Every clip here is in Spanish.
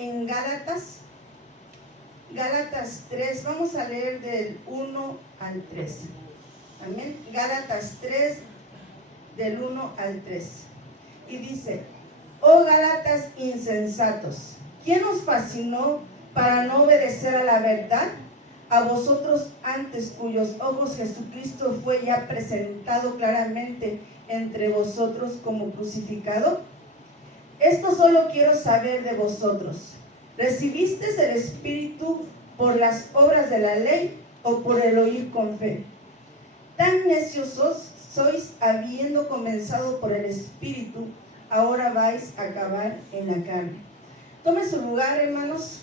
en Gálatas 3, vamos a leer del 1 al 3. Amén. Gálatas 3, del 1 al 3. Y dice: oh Gálatas insensatos, ¿quién os fascinó para no obedecer a la verdad? A vosotros antes, cuyos ojos Jesucristo fue ya presentado claramente entre vosotros como crucificado. Esto solo quiero saber de vosotros: ¿recibisteis el Espíritu por las obras de la ley o por el oír con fe? Tan necios sois, habiendo comenzado por el Espíritu, ahora vais a acabar en la carne. Tome su lugar, hermanos.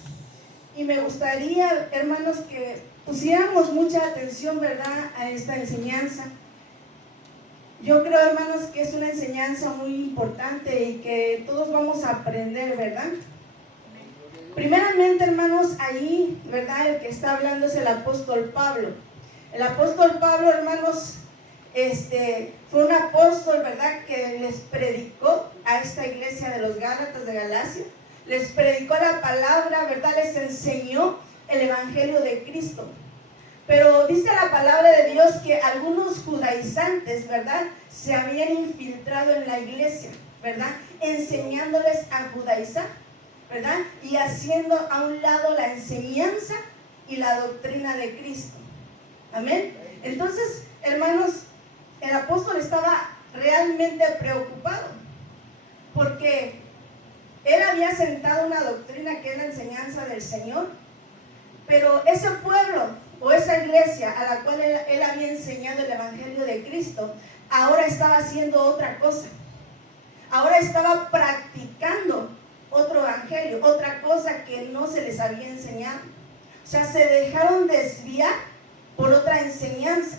Y me gustaría, hermanos, que pusiéramos mucha atención, ¿verdad?, a esta enseñanza. Yo creo, hermanos, que es una enseñanza muy importante y que todos vamos a aprender, ¿verdad? Primeramente, hermanos, ahí, ¿verdad?, el que está hablando es el apóstol Pablo. El apóstol Pablo, hermanos, fue un apóstol, ¿verdad?, que les predicó a esta iglesia de los Gálatas de Galacia. Les predicó la palabra, ¿verdad? Les enseñó el evangelio de Cristo. Pero dice la palabra de Dios que algunos judaizantes, ¿verdad?, se habían infiltrado en la iglesia, ¿verdad?, enseñándoles a judaizar, ¿verdad?, y haciendo a un lado la enseñanza y la doctrina de Cristo. Amén. Entonces, hermanos, el apóstol estaba realmente preocupado porque él había sentado una doctrina que es la enseñanza del Señor, pero ese pueblo o esa iglesia a la cual él había enseñado el evangelio de Cristo, ahora estaba haciendo otra cosa. Ahora estaba practicando otro evangelio, otra cosa que no se les había enseñado. O sea, se dejaron desviar por otra enseñanza.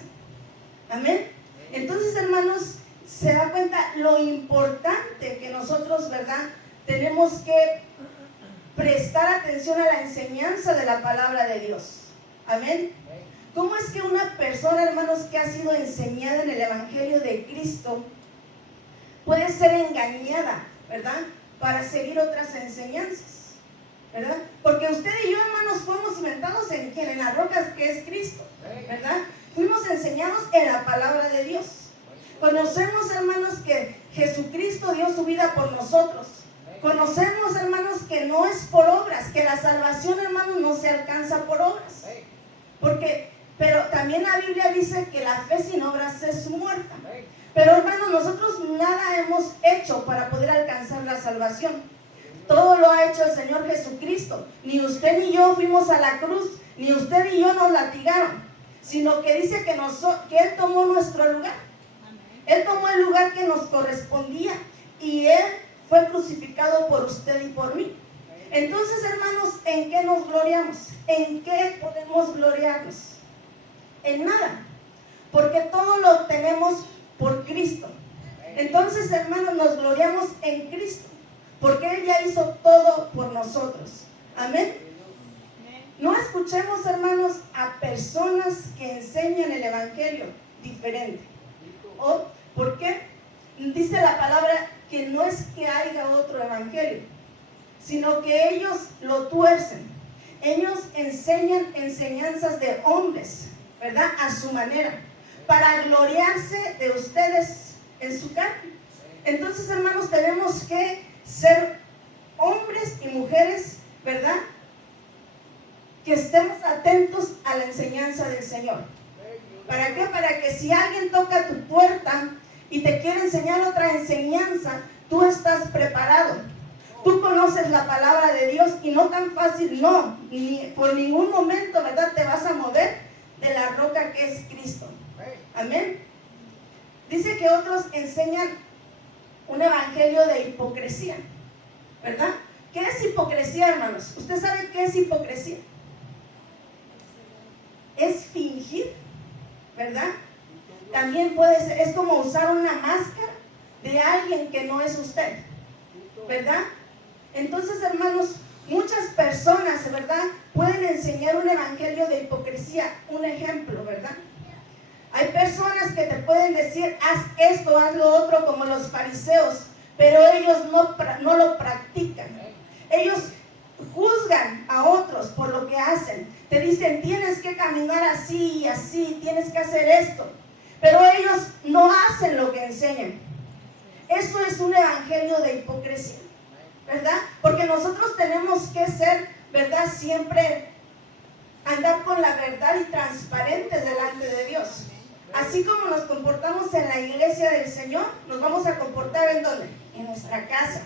Amén. Entonces, hermanos, se da cuenta lo importante que nosotros, ¿verdad?, tenemos que prestar atención a la enseñanza de la palabra de Dios. Amén. ¿Cómo es que una persona, hermanos, que ha sido enseñada en el evangelio de Cristo puede ser engañada, ¿verdad?, para seguir otras enseñanzas, ¿verdad? Porque usted y yo, hermanos, fuimos cimentados en quien, en las rocas que es Cristo, ¿verdad? Fuimos enseñados en la palabra de Dios. Conocemos, hermanos, que Jesucristo dio su vida por nosotros. Conocemos, hermanos, que no es por obras, que la salvación, hermanos, no se alcanza por obras. Pero también la Biblia dice que la fe sin obras es muerta. Pero, hermanos, nosotros nada hemos hecho para poder alcanzar la salvación. Todo lo ha hecho el Señor Jesucristo. Ni usted ni yo fuimos a la cruz, ni usted y yo nos latigaron, sino que dice que Él tomó nuestro lugar. Él tomó el lugar que nos correspondía y Él fue crucificado por usted y por mí. Entonces, hermanos, ¿en qué nos gloriamos? ¿En qué podemos gloriarnos? En nada, porque todo lo tenemos por Cristo. Entonces, hermanos, nos gloriamos en Cristo, porque Él ya hizo todo por nosotros. Amén. No escuchemos, hermanos, a personas que enseñan el evangelio diferente. ¿Por qué? Dice la palabra que no es que haya otro evangelio, sino que ellos lo tuercen. Ellos enseñan enseñanzas de hombres, ¿verdad?, a su manera, para gloriarse de ustedes en su carne. Entonces, hermanos, tenemos que ser hombres y mujeres, ¿verdad?, que estemos atentos a la enseñanza del Señor. ¿Para qué? Para que si alguien toca tu puerta y te quiere enseñar otra enseñanza, tú estás preparado. Tú conoces la palabra de Dios y no tan fácil, no, ni por ningún momento, ¿verdad?, te vas a mover de la roca que es Cristo. Amén. Dice que otros enseñan un evangelio de hipocresía, ¿verdad? ¿Qué es hipocresía, hermanos? ¿Usted sabe qué es hipocresía? Es fingir, ¿verdad? También puede ser, es como usar una máscara de alguien que no es usted, ¿verdad? Entonces, hermanos, muchas personas, ¿verdad?, pueden enseñar un evangelio de hipocresía. Un ejemplo, ¿verdad? Hay personas que te pueden decir, haz esto, haz lo otro, como los fariseos, pero ellos no lo practican. Ellos juzgan a otros por lo que hacen. Te dicen, tienes que caminar así y así, tienes que hacer esto. Pero ellos no hacen lo que enseñan. Eso es un evangelio de hipocresía, ¿verdad? Porque nosotros tenemos que ser, ¿verdad? Siempre andar con la verdad y transparentes delante de Dios. Así como nos comportamos en la iglesia del Señor, nos vamos a comportar ¿en dónde? En nuestra casa,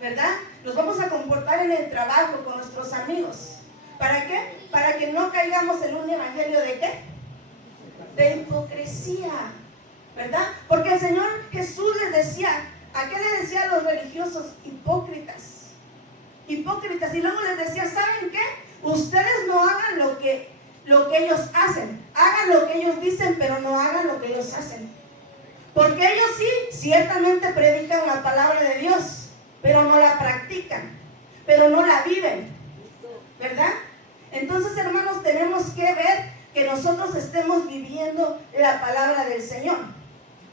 ¿verdad? Nos vamos a comportar en el trabajo, con nuestros amigos. ¿Para qué? Para que no caigamos en un evangelio ¿de qué? De hipocresía, ¿verdad? Porque el Señor Jesús les decía, ¿a qué le decía a los religiosos? Hipócritas. Hipócritas. Y luego les decía, ¿saben qué? Ustedes no hagan lo que ellos hacen. Hagan lo que ellos dicen, pero no hagan lo que ellos hacen. Porque ellos sí, ciertamente predican la palabra de Dios, pero no la practican, pero no la viven, ¿verdad? Entonces, hermanos, tenemos que ver que nosotros estemos viviendo la palabra del Señor,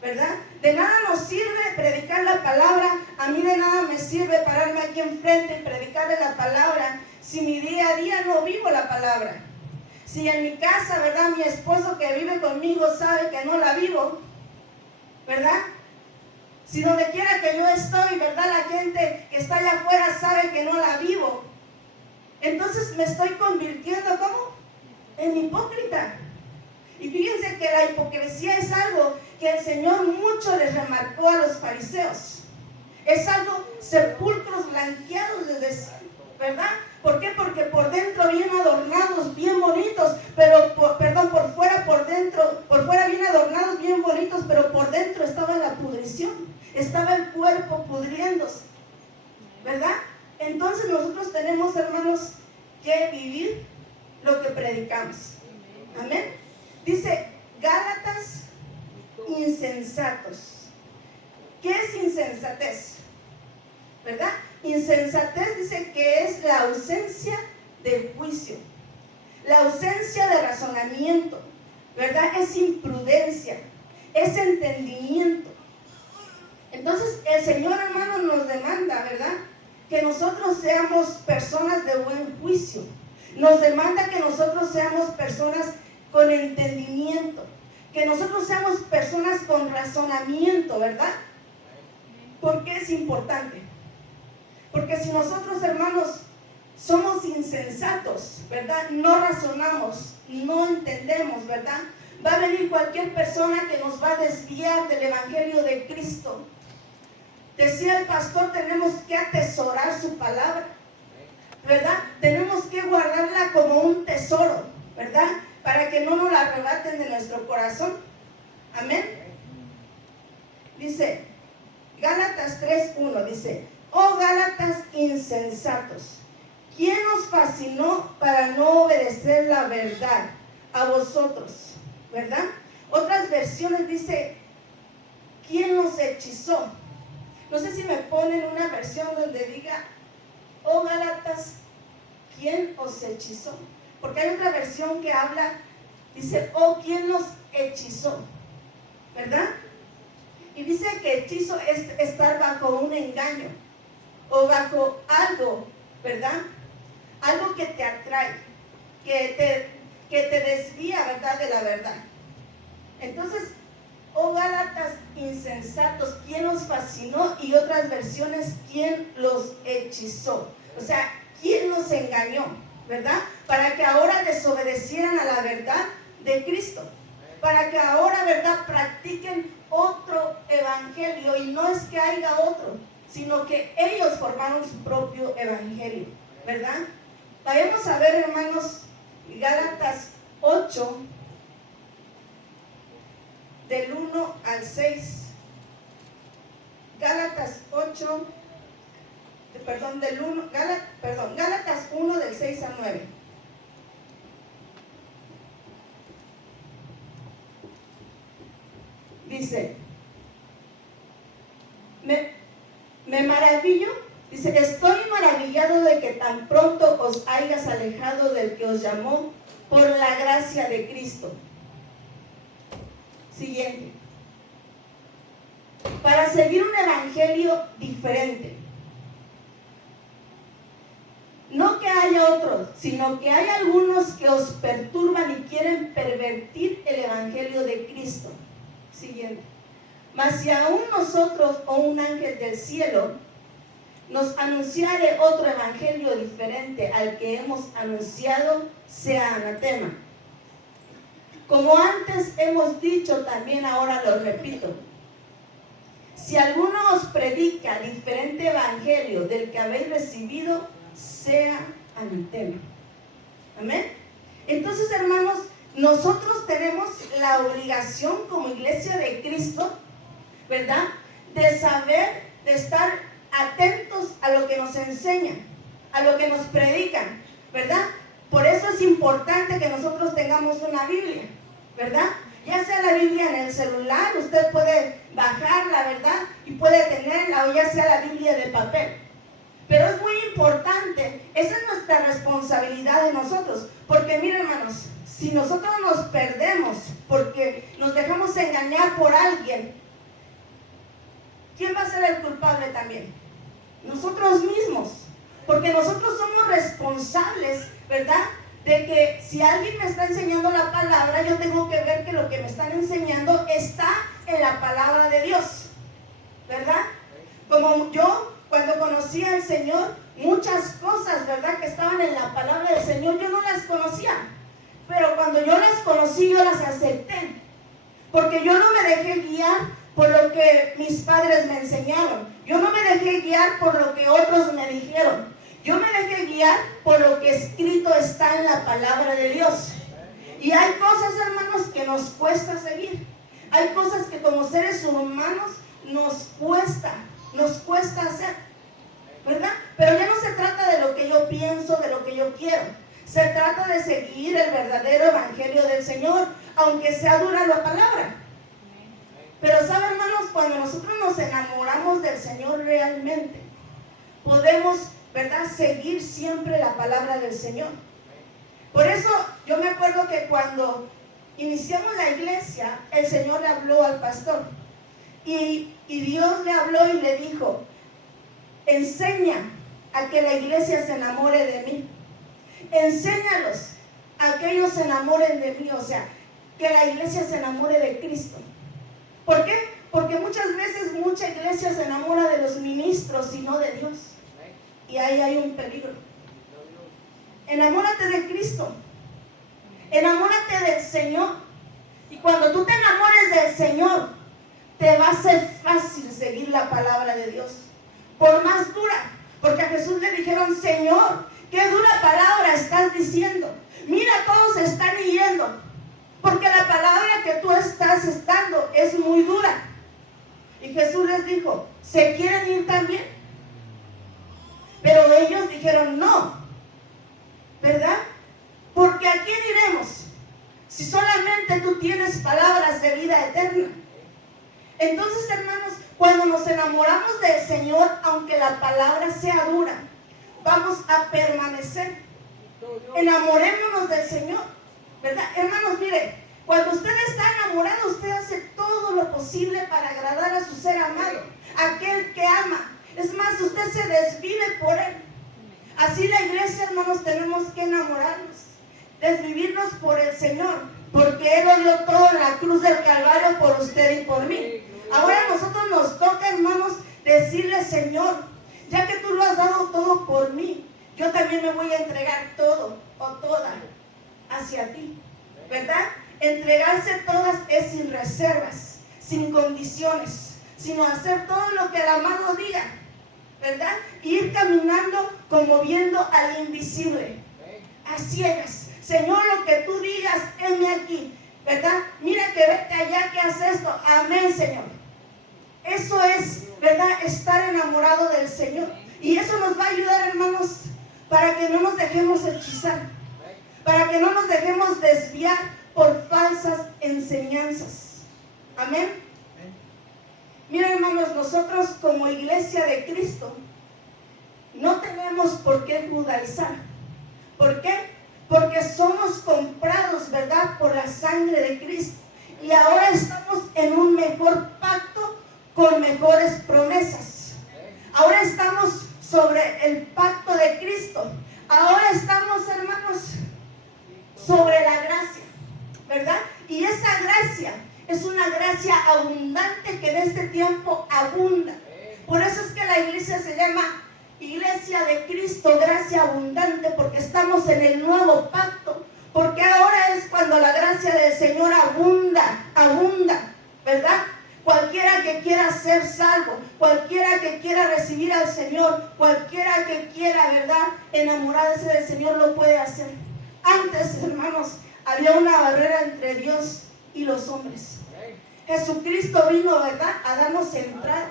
¿verdad? De nada nos sirve predicar la palabra. A mí de nada me sirve pararme aquí enfrente y predicarle la palabra si mi día a día no vivo la palabra. Si en mi casa, ¿verdad? Mi esposo que vive conmigo sabe que no la vivo, ¿verdad? Si donde quiera que yo estoy, ¿verdad? La gente que está allá afuera sabe que no la vivo. Entonces me estoy convirtiendo, ¿cómo? En hipócrita. Y fíjense que la hipocresía es algo que el Señor mucho les remarcó a los fariseos. Es algo, sepulcros blanqueados, les decía, ¿verdad? ¿Por qué? Porque por dentro bien adornados, bien bonitos, pero por fuera bien adornados, bien bonitos, pero por dentro estaba la pudrición, estaba el cuerpo pudriéndose, ¿verdad? Entonces nosotros tenemos, hermanos, que vivir lo que predicamos. Amén. Dice Gálatas, insensatos. ¿Qué es insensatez? ¿Verdad? Insensatez dice que es la ausencia de juicio, la ausencia de razonamiento, ¿verdad? Es imprudencia, es entendimiento. Entonces el Señor, hermano, nos demanda, ¿verdad? Que nosotros seamos personas de buen juicio. Nos demanda que nosotros seamos personas con entendimiento, que nosotros seamos personas con razonamiento, ¿verdad? ¿Por qué es importante? Porque si nosotros, hermanos, somos insensatos, ¿verdad? No razonamos, no entendemos, ¿verdad? Va a venir cualquier persona que nos va a desviar del evangelio de Cristo. Decía el pastor, tenemos que atesorar su palabra, ¿verdad? Tenemos que guardarla como un tesoro, ¿verdad? Para que no nos la arrebaten de nuestro corazón. Amén. Dice, Gálatas 3:1, dice, oh Gálatas insensatos, ¿quién os fascinó para no obedecer la verdad? A vosotros, ¿verdad? Otras versiones dice, ¿quién nos hechizó? No sé si me ponen una versión donde diga, oh Gálatas, ¿quién os hechizó? Porque hay otra versión que habla, dice, oh, ¿quién nos hechizó? ¿Verdad? Y dice que hechizo es estar bajo un engaño o bajo algo, ¿verdad? Algo que te atrae, que te desvía, ¿verdad? De la verdad. Entonces, oh Gálatas insensatos, ¿quién los fascinó? Y otras versiones, ¿quién los hechizó? O sea, ¿quién los engañó? ¿Verdad? Para que ahora desobedecieran a la verdad de Cristo. Para que ahora, ¿verdad?, practiquen otro evangelio. Y no es que haya otro, sino que ellos formaron su propio evangelio, ¿verdad? Vayamos a ver, hermanos, Gálatas 8, del 1 al 6. Gálatas 8, Gálatas 1, del 6 al 9. Dice, me maravillo, dice, estoy maravillado de que tan pronto os hayas alejado del que os llamó por la gracia de Cristo. Siguiente. Para seguir un evangelio diferente. No que haya otros, sino que hay algunos que os perturban y quieren pervertir el evangelio de Cristo. Siguiente. Mas si aún nosotros o un ángel del cielo nos anunciare otro evangelio diferente al que hemos anunciado, sea anatema. Como antes hemos dicho, también ahora lo repito. Si alguno os predica diferente evangelio del que habéis recibido, sea anatema. Amén. Entonces, hermanos, nosotros tenemos la obligación como iglesia de Cristo, ¿verdad?, de saber, de estar atentos a lo que nos enseñan, a lo que nos predican, ¿verdad? Por eso es importante que nosotros tengamos una Biblia, ¿verdad? Ya sea la Biblia en el celular, usted puede bajarla, ¿verdad?, y puede tenerla, o ya sea la Biblia de papel. Pero es muy importante, esa es nuestra responsabilidad de nosotros, porque miren, hermanos, si nosotros nos perdemos porque nos dejamos engañar por alguien, ¿quién va a ser el culpable también? Nosotros mismos, porque nosotros somos responsables, ¿verdad?, de que si alguien me está enseñando la palabra, yo tengo que ver que lo que me están enseñando está en la palabra de Dios, ¿verdad? Como yo, cuando conocí al Señor, muchas cosas, ¿verdad?, que estaban en la palabra del Señor, yo no las conocía, pero cuando yo las conocí, yo las acepté, porque yo no me dejé guiar por lo que mis padres me enseñaron, yo no me dejé guiar por lo que otros me dijeron, yo me dejé guiar por lo que escrito está en la palabra de Dios. Y hay cosas, hermanos, que nos cuesta seguir, hay cosas que como seres humanos nos cuesta hacer, ¿verdad? Pero ya no se trata de lo que yo pienso, de lo que yo quiero, se trata de seguir el verdadero evangelio del Señor, aunque sea dura la palabra. Pero saben, hermanos, cuando nosotros nos enamoramos del Señor realmente, podemos, ¿verdad?, seguir siempre la palabra del Señor. Por eso yo me acuerdo que cuando iniciamos la iglesia, el Señor le habló al pastor y Dios le habló y le dijo: enseña a que la iglesia se enamore de mí, enséñalos a que ellos se enamoren de mí, o sea, que la iglesia se enamore de Cristo. ¿Por qué? Porque muchas veces mucha iglesia se enamora de los ministros y no de Dios. Y ahí hay un peligro. Enamórate de Cristo. Enamórate del Señor. Y cuando tú te enamores del Señor, te va a ser fácil seguir la palabra de Dios. Por más dura. Porque a Jesús le dijeron: Señor, qué dura palabra estás diciendo. Mira, todos se están yendo. Porque la palabra que tú estás dando es muy dura. Y Jesús les dijo: ¿se quieren ir también? Pero ellos dijeron: no, ¿verdad? Porque ¿a quién iremos si solamente tú tienes palabras de vida eterna? Entonces, hermanos, cuando nos enamoramos del Señor, aunque la palabra sea dura, vamos a permanecer. Enamorémonos del Señor, ¿verdad? Hermanos, mire, cuando usted está enamorado, usted hace todo lo posible para agradar a su ser amado, aquel que ama. Es más, usted se desvive por él. Así la iglesia, hermanos, tenemos que enamorarnos, desvivirnos por el Señor, porque Él lo dio todo en la cruz del Calvario por usted y por mí. Ahora a nosotros nos toca, hermanos, decirle: Señor, ya que tú lo has dado todo por mí, yo también me voy a entregar todo o toda hacia ti, ¿verdad? Entregarse todas es sin reservas, sin condiciones, sino hacer todo lo que el amado diga, ¿verdad? Ir caminando como viendo al invisible, a ciegas. Señor, lo que tú digas, heme aquí, ¿verdad? Mira que vete allá, que haces esto. Amén, Señor. Eso es, ¿verdad?, estar enamorado del Señor. Y eso nos va a ayudar, hermanos, para que no nos dejemos hechizar, para que no nos dejemos desviar por falsas enseñanzas. Amén. Miren, hermanos, nosotros como iglesia de Cristo no tenemos por qué judaizar. ¿Por qué? Porque somos comprados, ¿verdad?, por la sangre de Cristo. Y ahora estamos en un mejor pacto con mejores promesas. Ahora estamos sobre el pacto de Cristo. gracia abundante, porque estamos en el nuevo pacto, porque ahora es cuando la gracia del Señor abunda, ¿verdad? Cualquiera que quiera ser salvo, cualquiera que quiera recibir al Señor, cualquiera que quiera, ¿verdad?, enamorarse del Señor lo puede hacer. Antes, hermanos, había una barrera entre Dios y los hombres. Jesucristo vino, ¿verdad?, a darnos entrada.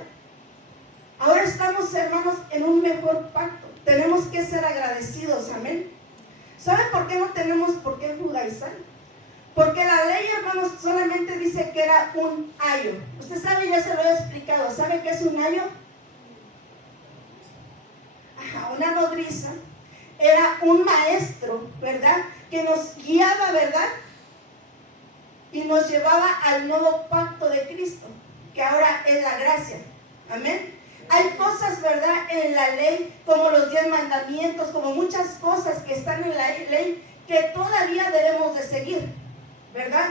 Ahora estamos, hermanos, en un mejor pacto. Tenemos que ser agradecidos, amén. ¿Sabe por qué no tenemos por qué judaizar? Porque la ley, hermanos, solamente dice que era un ayo. Usted sabe, ya se lo he explicado. ¿Sabe qué es un ayo? Una nodriza. Era un maestro, ¿verdad?, que nos guiaba, ¿verdad?, y nos llevaba al nuevo pacto de Cristo, que ahora es la gracia. Amén. Hay cosas, ¿verdad?, en la ley, como los 10 mandamientos, como muchas cosas que están en la ley, que todavía debemos de seguir, ¿verdad?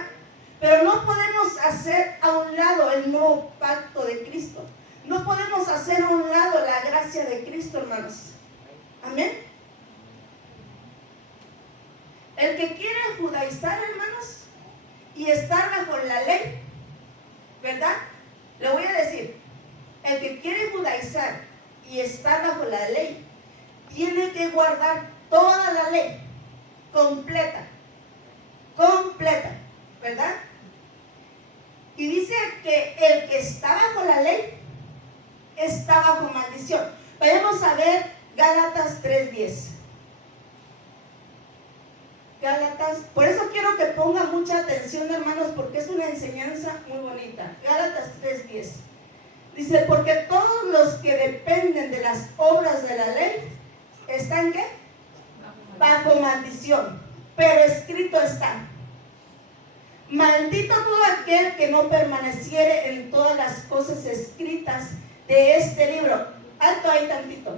Pero no podemos hacer a un lado el nuevo pacto de Cristo. No podemos hacer a un lado la gracia de Cristo, hermanos. Amén. El que quiere judaizar, hermanos, y estar bajo la ley, ¿verdad? Le voy a decir, el que quiere judaizar y estar bajo la ley, tiene que guardar toda la ley, completa, ¿verdad? Y dice que el que está bajo la ley, está bajo maldición. Vayamos a ver Gálatas 3:10. Gálatas, por eso quiero que ponga mucha atención, hermanos, porque es una enseñanza muy bonita. Gálatas 3:10. Dice, porque todos los que dependen de las obras de la ley, ¿están qué? Bajo maldición. Pero escrito está, maldito todo aquel que no permaneciere en todas las cosas escritas de este libro. Alto ahí tantito.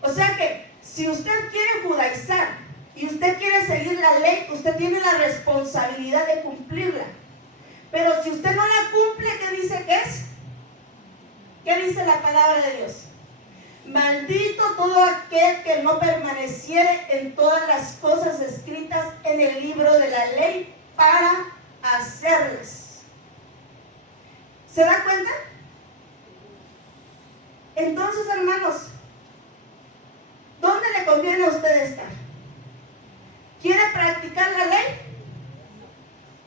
O sea que, si usted quiere judaizar y usted quiere seguir la ley, usted tiene la responsabilidad de cumplirla. Pero si usted no la cumple, ¿qué dice que es? ¿Qué dice la palabra de Dios? Maldito todo aquel que no permaneciere en todas las cosas escritas en el libro de la ley para hacerlas. ¿Se da cuenta? Entonces, hermanos, ¿dónde le conviene a usted estar? ¿Quiere practicar la ley?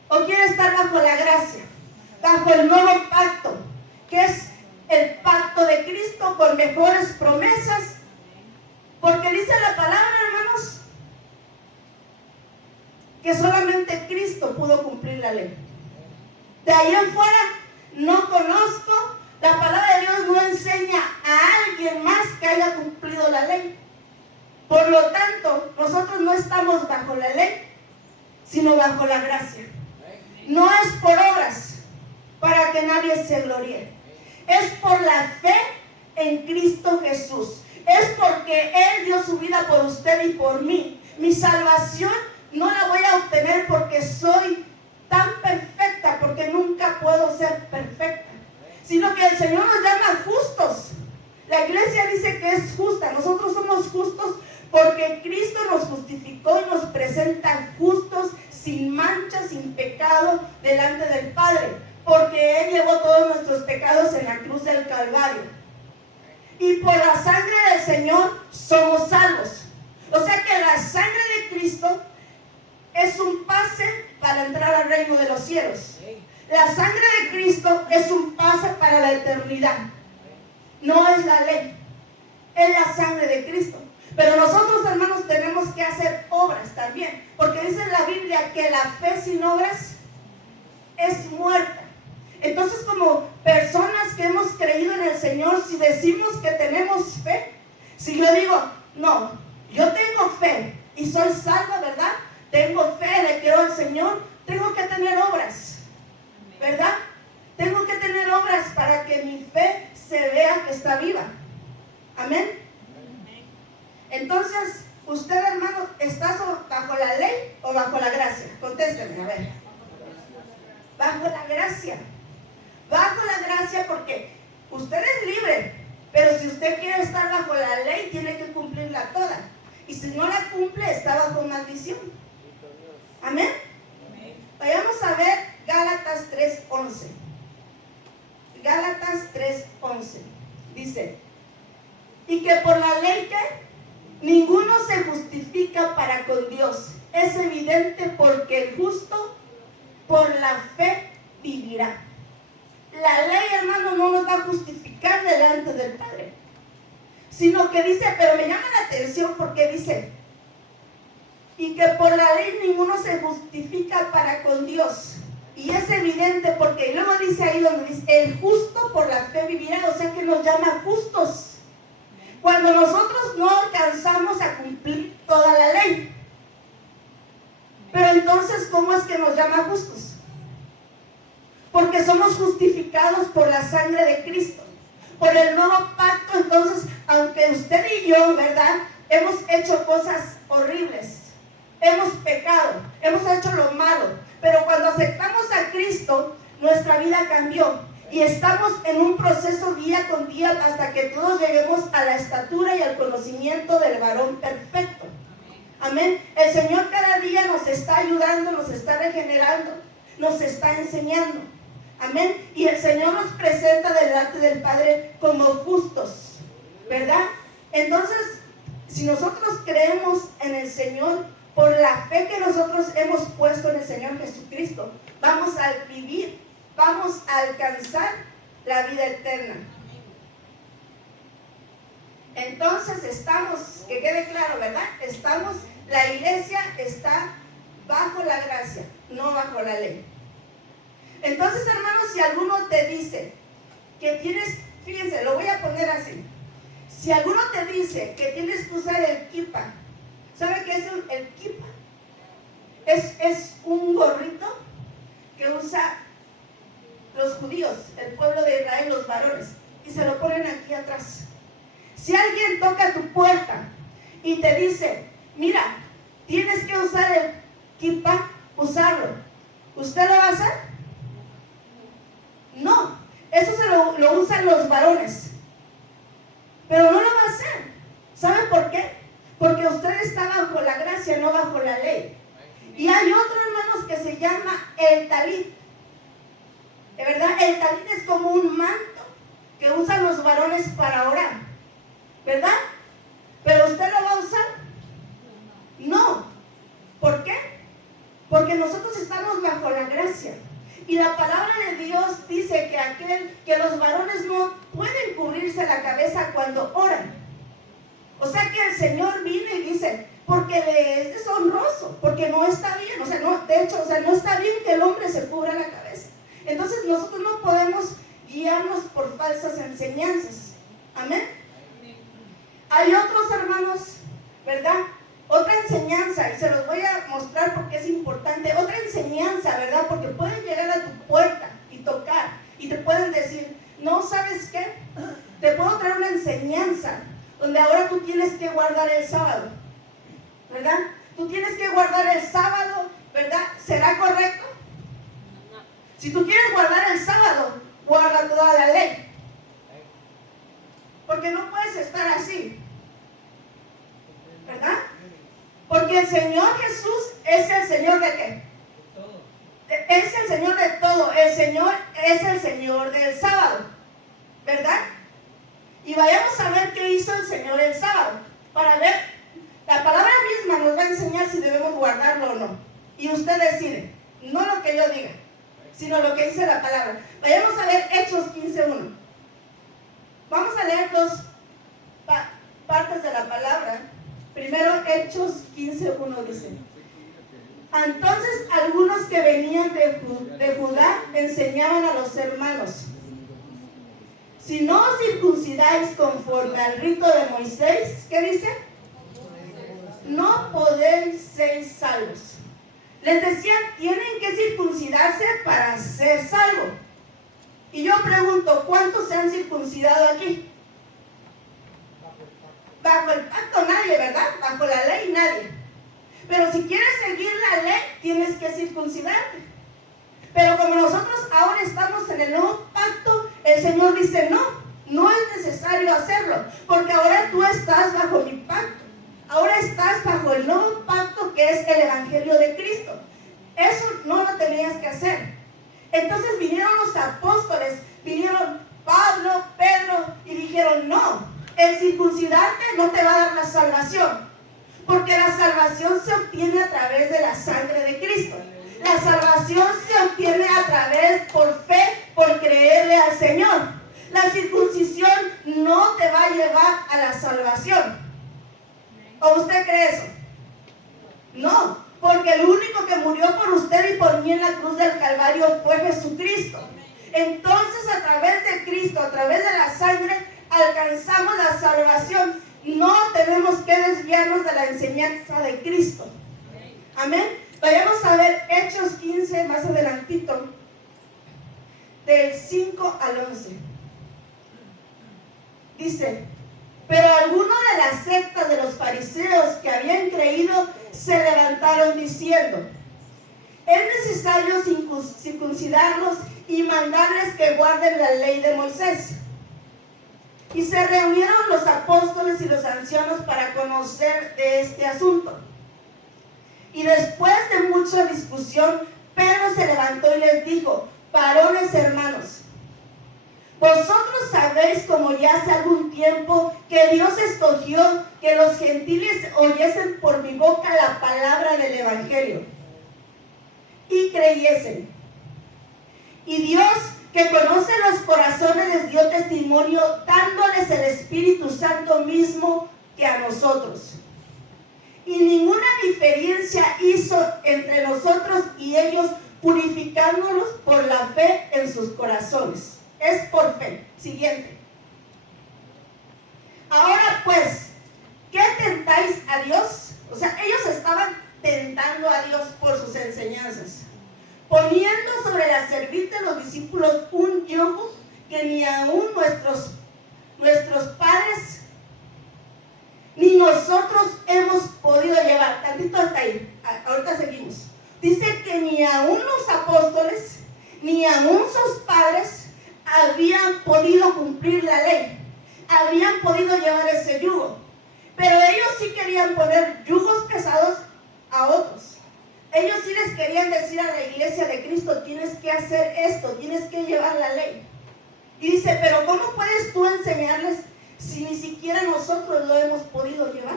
¿O quiere estar bajo la gracia? Bajo el nuevo pacto, que es el pacto de Cristo con mejores promesas. Porque dice la palabra, hermanos, que solamente Cristo pudo cumplir la ley. De ahí en fuera no conozco, la palabra de Dios no enseña a alguien más que haya cumplido la ley. Por lo tanto, nosotros no estamos bajo la ley, sino bajo la gracia. No es por obras, para que nadie se gloríe. Es por la fe en Cristo Jesús. Es porque Él dio su vida por usted y por mí. Mi salvación no la voy a obtener porque soy tan perfecta, porque nunca puedo ser perfecta, sino que el Señor nos llama justos. La iglesia dice que es justa. Nosotros somos justos porque Cristo nos justificó y nos presenta justos, sin mancha, sin pecado, delante del Padre, porque Él llevó todos nuestros pecados en la cruz del Calvario. Y por la sangre del Señor somos salvos. O sea que la sangre de Cristo es un pase para entrar al reino de los cielos. La sangre de Cristo es un pase para la eternidad. No es la ley, es la sangre de Cristo. Pero nosotros, hermanos, tenemos que hacer obras también, porque dice en la Biblia que la fe sin obras es muerta. Entonces, como personas que hemos creído en el Señor, si decimos que tenemos fe, si yo digo, no, yo tengo fe y soy salva, ¿verdad? Tengo fe, le quiero al Señor, tengo que tener obras, ¿verdad? Tengo que tener obras para que mi fe se vea que está viva. Amén. Entonces, usted, hermano, ¿está bajo la ley o bajo la gracia? Contésteme, a ver. Bajo la gracia. Bajo la gracia, porque usted es libre, Pero si usted quiere estar bajo la ley, tiene que cumplirla toda. Y si no la cumple, está bajo maldición. Amén. Vayamos a ver Gálatas 3:11. Gálatas 3:11. Dice, y que por la ley que ninguno se justifica para con Dios. Es evidente porque el justo por la fe vivirá. La ley, hermano, no nos va a justificar delante del Padre, sino que dice, pero me llama la atención porque dice, y que por la ley ninguno se justifica para con Dios. Y es evidente porque luego dice ahí donde dice, el justo por la fe vivirá, o sea que nos llama justos. Cuando nosotros no alcanzamos a cumplir toda la ley. Pero entonces, ¿cómo es que nos llama justos? Porque somos justificados por la sangre de Cristo, por el nuevo pacto. Entonces, aunque usted y yo, ¿verdad?, hemos hecho cosas horribles, hemos pecado, hemos hecho lo malo, pero cuando aceptamos a Cristo, nuestra vida cambió y estamos en un proceso día con día hasta que todos lleguemos a la estatura y al conocimiento del varón perfecto. Amén. El Señor cada día nos está ayudando, nos está regenerando, nos está enseñando. Amén. Y el Señor nos presenta delante del Padre como justos, ¿verdad? Entonces, si nosotros creemos en el Señor, por la fe que nosotros hemos puesto en el Señor Jesucristo, vamos a vivir, vamos a alcanzar la vida eterna. Entonces estamos, que quede claro, ¿verdad? La iglesia está bajo la gracia, no bajo la ley. Entonces, hermanos, si alguno te dice que tienes, fíjense, lo voy a poner así. Si alguno te dice que tienes que usar el kippah, ¿sabe qué es el kippah? Es un gorrito que usa los judíos, el pueblo de Israel, los varones, y se lo ponen aquí atrás. Si alguien toca tu puerta y te dice, mira, tienes que usar el kippah, usarlo, ¿usted lo va a hacer? No, eso lo usan los varones, pero no lo va a hacer. ¿Sabe por qué? Porque usted está bajo la gracia, no bajo la ley. Y hay otro, hermanos, que se llama el talit. De verdad, el talit es como un manto que usan los varones para orar, ¿verdad? ¿Pero usted lo va a usar? No. ¿Por qué? Porque nosotros estamos bajo la gracia. Y la palabra de Dios dice que los varones no pueden cubrirse la cabeza cuando oran. O sea que el Señor vino y dice, porque le es deshonroso, porque no está bien. O sea, no, de hecho, no está bien que el hombre se cubra la cabeza. Entonces nosotros no podemos guiarnos por falsas enseñanzas. Amén. Hay otros, hermanos, ¿verdad? Otra enseñanza, y se los voy a mostrar porque es importante. Otra enseñanza, ¿verdad? Porque pueden llegar a tu puerta y tocar y te pueden decir, no, ¿sabes qué? Te puedo traer una enseñanza donde ahora tú tienes que guardar el sábado, ¿verdad? Tú tienes que guardar el sábado, ¿verdad? ¿Será correcto? Si tú quieres guardar el sábado, guarda toda la ley. Porque no puedes estar así, ¿verdad? Porque el Señor Jesús es el Señor ¿de qué? Todo. Es el Señor de todo. El Señor es el Señor del sábado, ¿verdad? Y vayamos a ver qué hizo el Señor el sábado, para ver, la palabra misma nos va a enseñar si debemos guardarlo o no. Y usted decide, no lo que yo diga, sino lo que dice la palabra. Vayamos a ver Hechos 15:1. Vamos a leer dos partes de la palabra. Primero, Hechos 15:1 dice, entonces algunos que venían de Judá enseñaban a los hermanos, si no os circuncidáis conforme al rito de Moisés, ¿qué dice? No podéis ser salvos. Les decían, tienen que circuncidarse para ser salvos. Y yo pregunto, ¿cuántos se han circuncidado aquí? Bajo el pacto nadie, ¿verdad? Bajo la ley nadie. Pero si quieres seguir la ley, tienes que circuncidarte. Pero como nosotros ahora estamos en el nuevo pacto, el Señor dice, no, No es necesario hacerlo, porque ahora tú estás bajo mi pacto. Ahora estás bajo el nuevo pacto que es el Evangelio de Cristo. Eso no lo tenías que hacer. Entonces vinieron los apóstoles, vinieron Pablo, Pedro y dijeron, no, el circuncidarte no te va a dar la salvación, porque la salvación se obtiene a través de la sangre de Cristo. La salvación se obtiene a través, por fe, por creerle al Señor. La circuncisión no te va a llevar a la salvación. ¿O usted cree eso? No, porque el único que murió por usted y por mí en la cruz del Calvario fue Jesucristo. Entonces, a través de Cristo, a través de la sangre, alcanzamos la salvación. No tenemos que desviarnos de la enseñanza de Cristo. Amén. Vayamos a ver Hechos 15, más adelantito, del 5 al 11. Dice, pero algunos de las sectas de los fariseos que habían creído se levantaron diciendo, es necesario circuncidarlos y mandarles que guarden la ley de Moisés. Y se reunieron los apóstoles y los ancianos para conocer de este asunto. Y después de mucha discusión, Pedro se levantó y les dijo, varones hermanos, vosotros sabéis como ya hace algún tiempo que Dios escogió que los gentiles oyesen por mi boca la palabra del Evangelio y creyesen. Y Dios, que conoce los corazones, les dio testimonio dándoles el Espíritu Santo mismo que a nosotros. Y ninguna diferencia hizo entre nosotros y ellos, purificándolos por la fe en sus corazones. Es por fe. Siguiente. Ahora pues, ¿qué tentáis a Dios? O sea, ellos estaban tentando a Dios por sus enseñanzas, poniendo sobre la cerviz de los discípulos un yugo que ni aún nuestros padres ni nosotros hemos podido llevar. Tantito hasta ahí, ahorita seguimos. Dice que ni aún los apóstoles, ni aún sus padres habían podido cumplir la ley, habían podido llevar ese yugo. Pero ellos sí querían poner yugos pesados a otros. Ellos sí les querían decir a la iglesia de Cristo, tienes que hacer esto, tienes que llevar la ley. Y dice, pero ¿cómo puedes tú enseñarles si ni siquiera nosotros lo hemos podido llevar?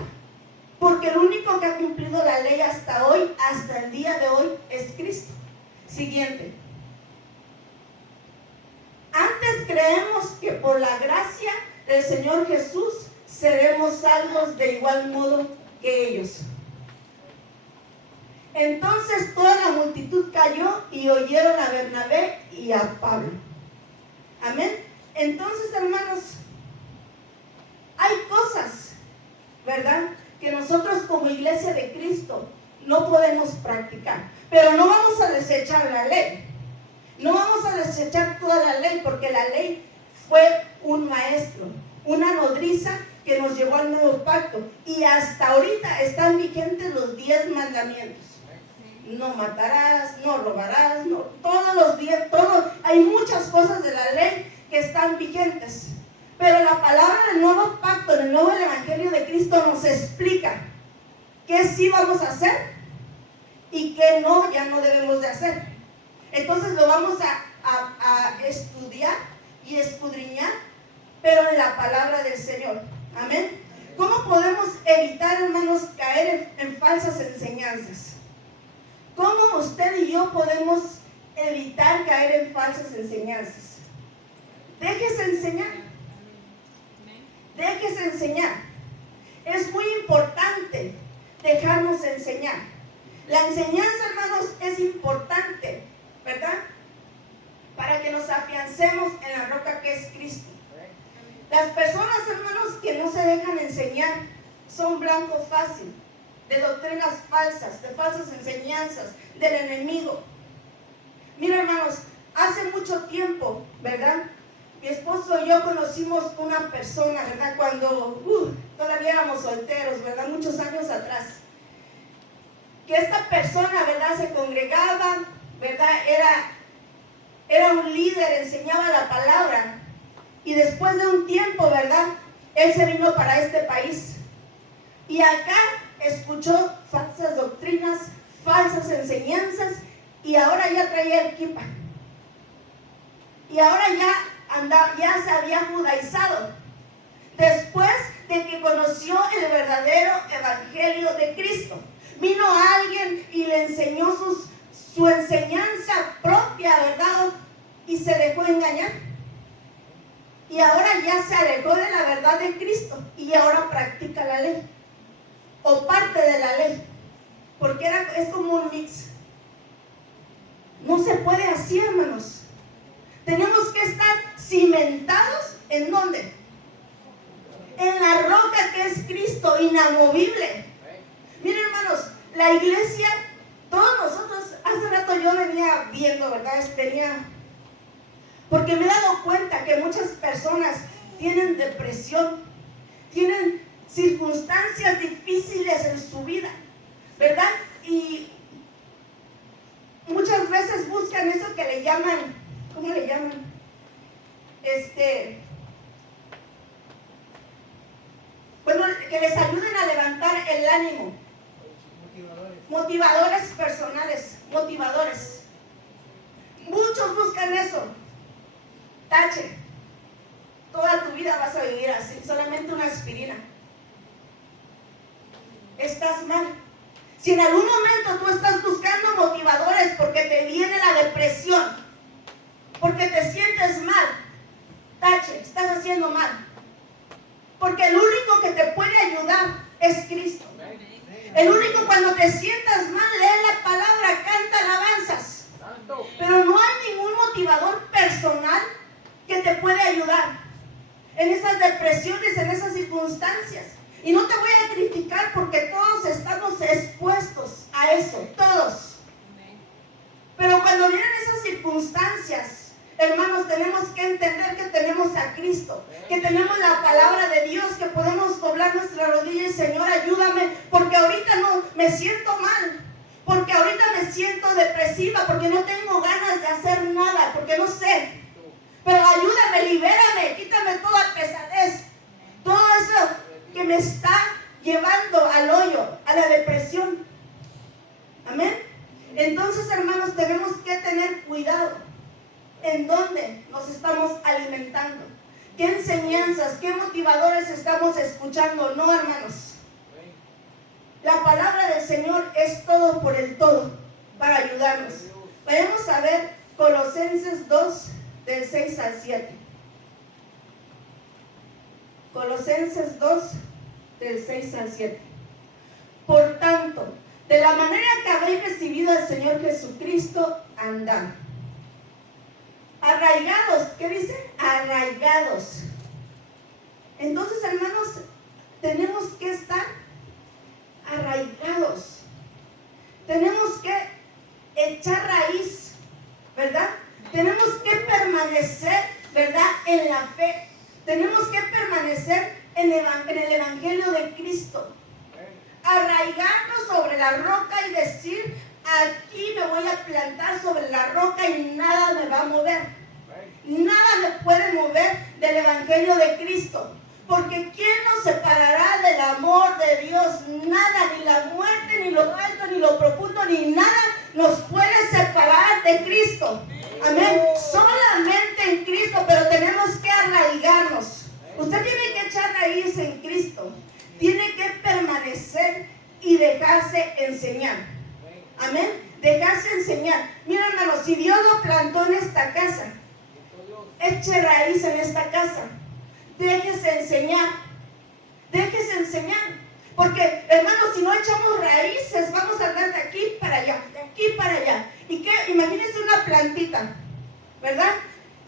Porque el único que ha cumplido la ley hasta hoy, hasta el día de hoy, es Cristo. Siguiente. Antes creemos que por la gracia del Señor Jesús seremos salvos de igual modo que ellos. Entonces toda la multitud cayó y oyeron a Bernabé y a Pablo. Amén. Entonces, hermanos, hay cosas, ¿verdad?, que nosotros como iglesia de Cristo no podemos practicar. Pero no vamos a desechar la ley. No vamos a desechar toda la ley, porque la ley fue un maestro, una nodriza que nos llevó al nuevo pacto. Y hasta ahorita están vigentes los 10 mandamientos. No matarás, no robarás, no, todos los días, hay muchas cosas de la ley que están vigentes. Pero la palabra del nuevo pacto, del nuevo evangelio de Cristo nos explica qué sí vamos a hacer y qué no, ya no debemos de hacer. Entonces lo vamos a estudiar y escudriñar, pero en la palabra del Señor. Amén. ¿Cómo podemos evitar, hermanos, caer en falsas enseñanzas? ¿Cómo usted y yo podemos evitar caer en falsas enseñanzas? Déjese enseñar. Déjese enseñar. Es muy importante dejarnos enseñar. La enseñanza, hermanos, es importante, ¿verdad? Para que nos afiancemos en la roca que es Cristo. Las personas, hermanos, que no se dejan enseñar son blanco fácil de doctrinas falsas, de falsas enseñanzas del enemigo. Mira, hermanos, hace mucho tiempo, ¿verdad?, mi esposo y yo conocimos una persona, ¿verdad?, cuando todavía éramos solteros, ¿verdad?, muchos años atrás. Que esta persona, ¿verdad?, se congregaba, ¿verdad?, era un líder, enseñaba la palabra, Y después de un tiempo, ¿verdad? Él se vino para este país. Y acá escuchó falsas doctrinas, falsas enseñanzas, y ahora ya traía el kippah. Y ahora ya se había judaizado. Después de que conoció el verdadero evangelio de Cristo, vino alguien y le enseñó su enseñanza propia, ¿verdad? Y se dejó engañar. Y ahora ya se alejó de la verdad de Cristo y ahora practica la ley, o parte de la ley, porque es como un mix. No se puede así, hermanos. Tenemos que estar cimentados, ¿en dónde? En la roca que es Cristo, inamovible. Miren, hermanos, la iglesia, todos nosotros, hace rato yo venía viendo, ¿verdad? Porque me he dado cuenta que muchas personas tienen depresión, tienen circunstancias difíciles en su vida, ¿verdad? Y muchas veces buscan eso que le llaman, ¿cómo le llaman? Bueno, que les ayuden a levantar el ánimo. Motivadores personales, motivadores. Muchos buscan eso. Tache. Toda tu vida vas a vivir así, solamente una aspirina. Estás mal. Si en algún momento tú estás buscando motivadores porque te viene la depresión, porque te sientes mal, tache, estás haciendo mal. Porque el único que te puede ayudar es Cristo. El único, cuando te sientas mal, lee la palabra, canta alabanzas. Pero no hay ningún motivador personal que te puede ayudar en esas depresiones, en esas circunstancias. Y no te voy a criticar porque todos estamos expuestos a eso, todos. Pero cuando vienen esas circunstancias, hermanos, tenemos que entender que tenemos a Cristo, que tenemos la palabra de Dios, que podemos doblar nuestra rodilla y Señor, ayúdame, porque ahorita no me siento mal, porque ahorita me siento depresiva, porque no tengo ganas de hacer nada, porque no sé. Pero ayúdame, libérame, quítame toda pesadez, todo eso que me está llevando al hoyo, a la depresión. Amén. Entonces, hermanos, tenemos que tener cuidado en dónde nos estamos alimentando, qué enseñanzas, qué motivadores estamos escuchando. No, hermanos, la palabra del Señor es todo por el todo para ayudarnos. Vayamos a ver Colosenses 2 del 6 al 7. Colosenses 2 del 6 al 7. Por tanto, de la manera que habéis recibido al Señor Jesucristo, andad arraigados. ¿Qué dice? Arraigados. Entonces, hermanos, tenemos que estar arraigados. Tenemos que echar raíz, ¿verdad? Tenemos que permanecer, ¿verdad?, en la fe. Tenemos que permanecer en el Evangelio de Cristo. Arraigarnos sobre la roca y decir: aquí me voy a plantar sobre la roca y nada me va a mover. Nada me puede mover del Evangelio de Cristo. Porque ¿quién nos separará del amor de Dios? Nada, ni la muerte, ni lo alto, ni lo profundo, ni nada nos puede separar de Cristo. Amén. Solamente en Cristo, pero tenemos que arraigarnos. Usted tiene que echar raíz en Cristo. Tiene que permanecer y dejarse enseñar. Amén. Dejarse enseñar. Mira, hermanos, si Dios lo plantó en esta casa, eche raíz en esta casa. Déjese enseñar. Déjese enseñar. Porque, hermanos, si no echamos raíces, vamos a andar de aquí para allá, de aquí para allá. ¿Y qué? Imagínense una plantita, ¿verdad?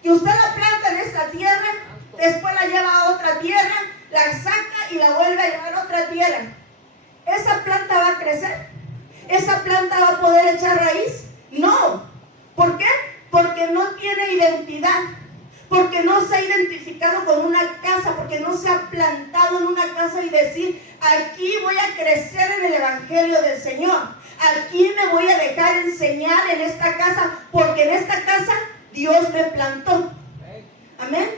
Que usted la planta en esta tierra, después la lleva a otra tierra, la saca y la vuelve a llevar a otra tierra. ¿Esa planta va a crecer? ¿Esa planta va a poder echar raíz? No. ¿Por qué? Porque no tiene identidad. Porque no se ha identificado con una casa, porque no se ha plantado en una casa y decir: aquí voy a crecer en el Evangelio del Señor. Aquí me voy a dejar enseñar en esta casa, porque en esta casa Dios me plantó. Amén.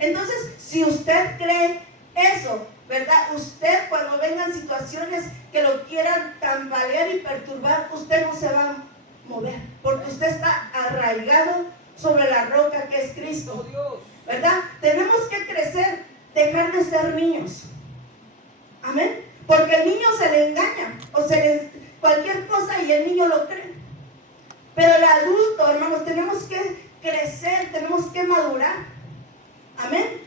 Entonces, si usted cree eso, ¿verdad? Usted cuando vengan situaciones que lo quieran tambalear y perturbar, usted no se va a mover, porque usted está arraigado sobre la roca que es Cristo, ¿verdad? Tenemos que crecer, dejar de ser niños. Amén. Porque el niño se le engaña, o se le cualquier cosa y el niño lo cree. Pero el adulto, hermanos, tenemos que crecer, tenemos que madurar. Amén.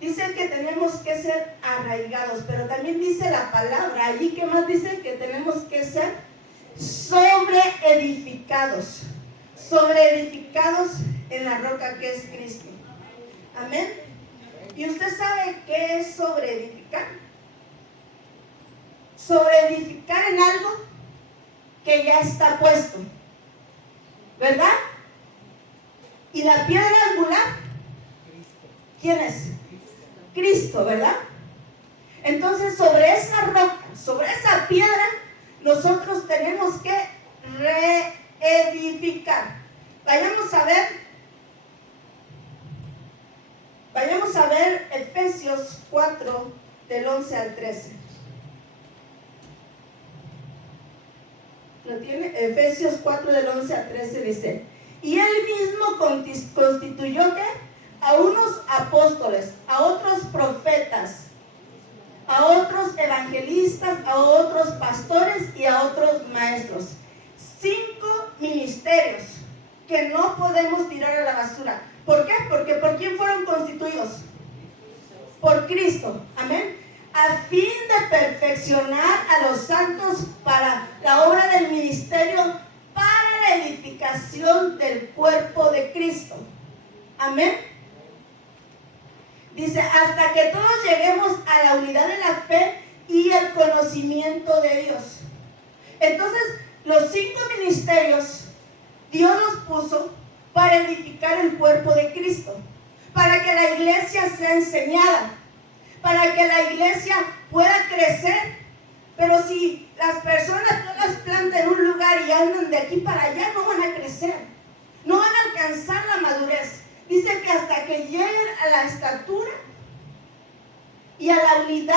Dice que tenemos que ser arraigados, pero también dice la palabra allí, que más dice que tenemos que ser sobreedificados en la roca que es Cristo. Amén. ¿Y usted sabe qué es sobreedificar? Sobreedificar en algo que ya está puesto, ¿verdad? Y la piedra angular, ¿quién es? Cristo, ¿verdad? Entonces, sobre esa roca, sobre esa piedra, nosotros tenemos que reedificar. Vayamos a ver Efesios 4, del 11 al 13. ¿Lo tiene? Efesios 4, del 11 al 13 dice: y él mismo constituyó ¿qué? A unos apóstoles, a otros profetas, a otros evangelistas, a otros pastores y a otros maestros. 5 ministerios que no podemos tirar a la basura. ¿Por qué? Porque ¿por quién fueron constituidos? Por Cristo. Amén. A fin de perfeccionar a los santos para la obra del ministerio, para la edificación del cuerpo de Cristo. Amén. Dice, hasta que todos lleguemos a la unidad de la fe y el conocimiento de Dios. Entonces, los 5 ministerios Dios los puso para edificar el cuerpo de Cristo, para que la iglesia sea enseñada, para que la iglesia pueda crecer. Pero si las personas no las plantan en un lugar y andan de aquí para allá, no van a crecer, no van a alcanzar la madurez. Dice que hasta que lleguen a la estatura y a la unidad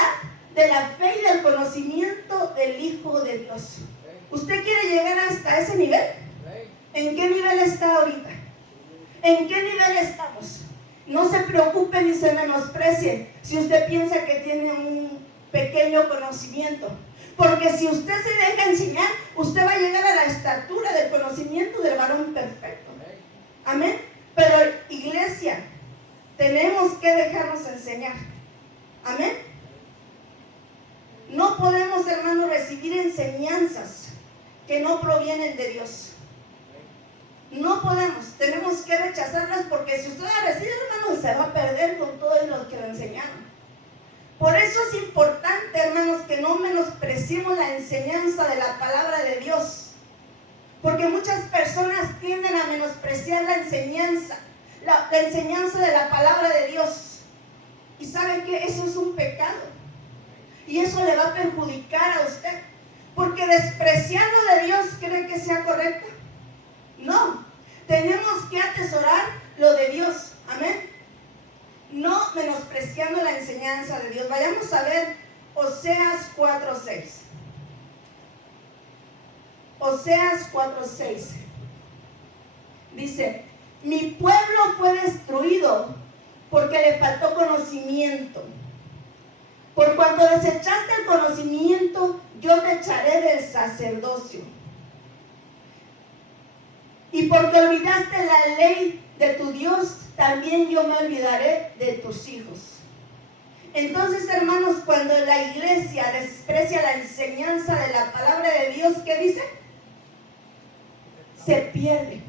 de la fe y del conocimiento del Hijo de Dios. ¿Usted quiere llegar hasta ese nivel? ¿En qué nivel está ahorita? ¿En qué nivel estamos? No se preocupe ni se menosprecie si usted piensa que tiene un pequeño conocimiento. Porque si usted se deja enseñar, usted va a llegar a la estatura del conocimiento del varón perfecto. Amén. Pero iglesia, tenemos que dejarnos enseñar. Amén. No podemos, hermanos, recibir enseñanzas que no provienen de Dios. No podemos, tenemos que rechazarlas, porque si usted la recibe, hermanos, se va a perder con todos los que lo enseñaron. Por eso es importante, hermanos, que no menospreciemos la enseñanza de la palabra de Dios. Porque muchas personas tienden a menospreciar la enseñanza de la palabra de Dios. Y ¿sabe qué? Eso es un pecado. Y eso le va a perjudicar a usted. Porque despreciando de Dios, ¿cree que sea correcto? No. Tenemos que atesorar lo de Dios. Amén. No menospreciando la enseñanza de Dios. Vayamos a ver Oseas 4:6. Oseas 4:6 dice: mi pueblo fue destruido porque le faltó conocimiento. Por cuanto desechaste el conocimiento, yo te echaré del sacerdocio. Y porque olvidaste la ley de tu Dios, también yo me olvidaré de tus hijos. Entonces, hermanos, cuando la iglesia desprecia la enseñanza de la palabra de Dios, ¿qué dice? Se pierde,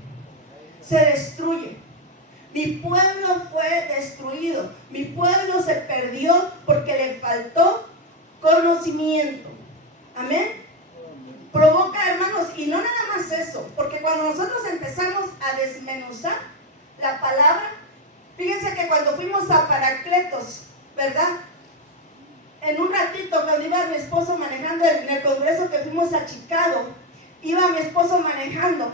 se destruye. Mi pueblo fue destruido, mi pueblo se perdió porque le faltó conocimiento. Amén. Provoca, hermanos, y no nada más eso, porque cuando nosotros empezamos a desmenuzar la palabra, fíjense que cuando fuimos a Paracletos, ¿verdad? En un ratito, cuando iba mi esposo manejando en el congreso que fuimos a Chicago, iba mi esposo manejando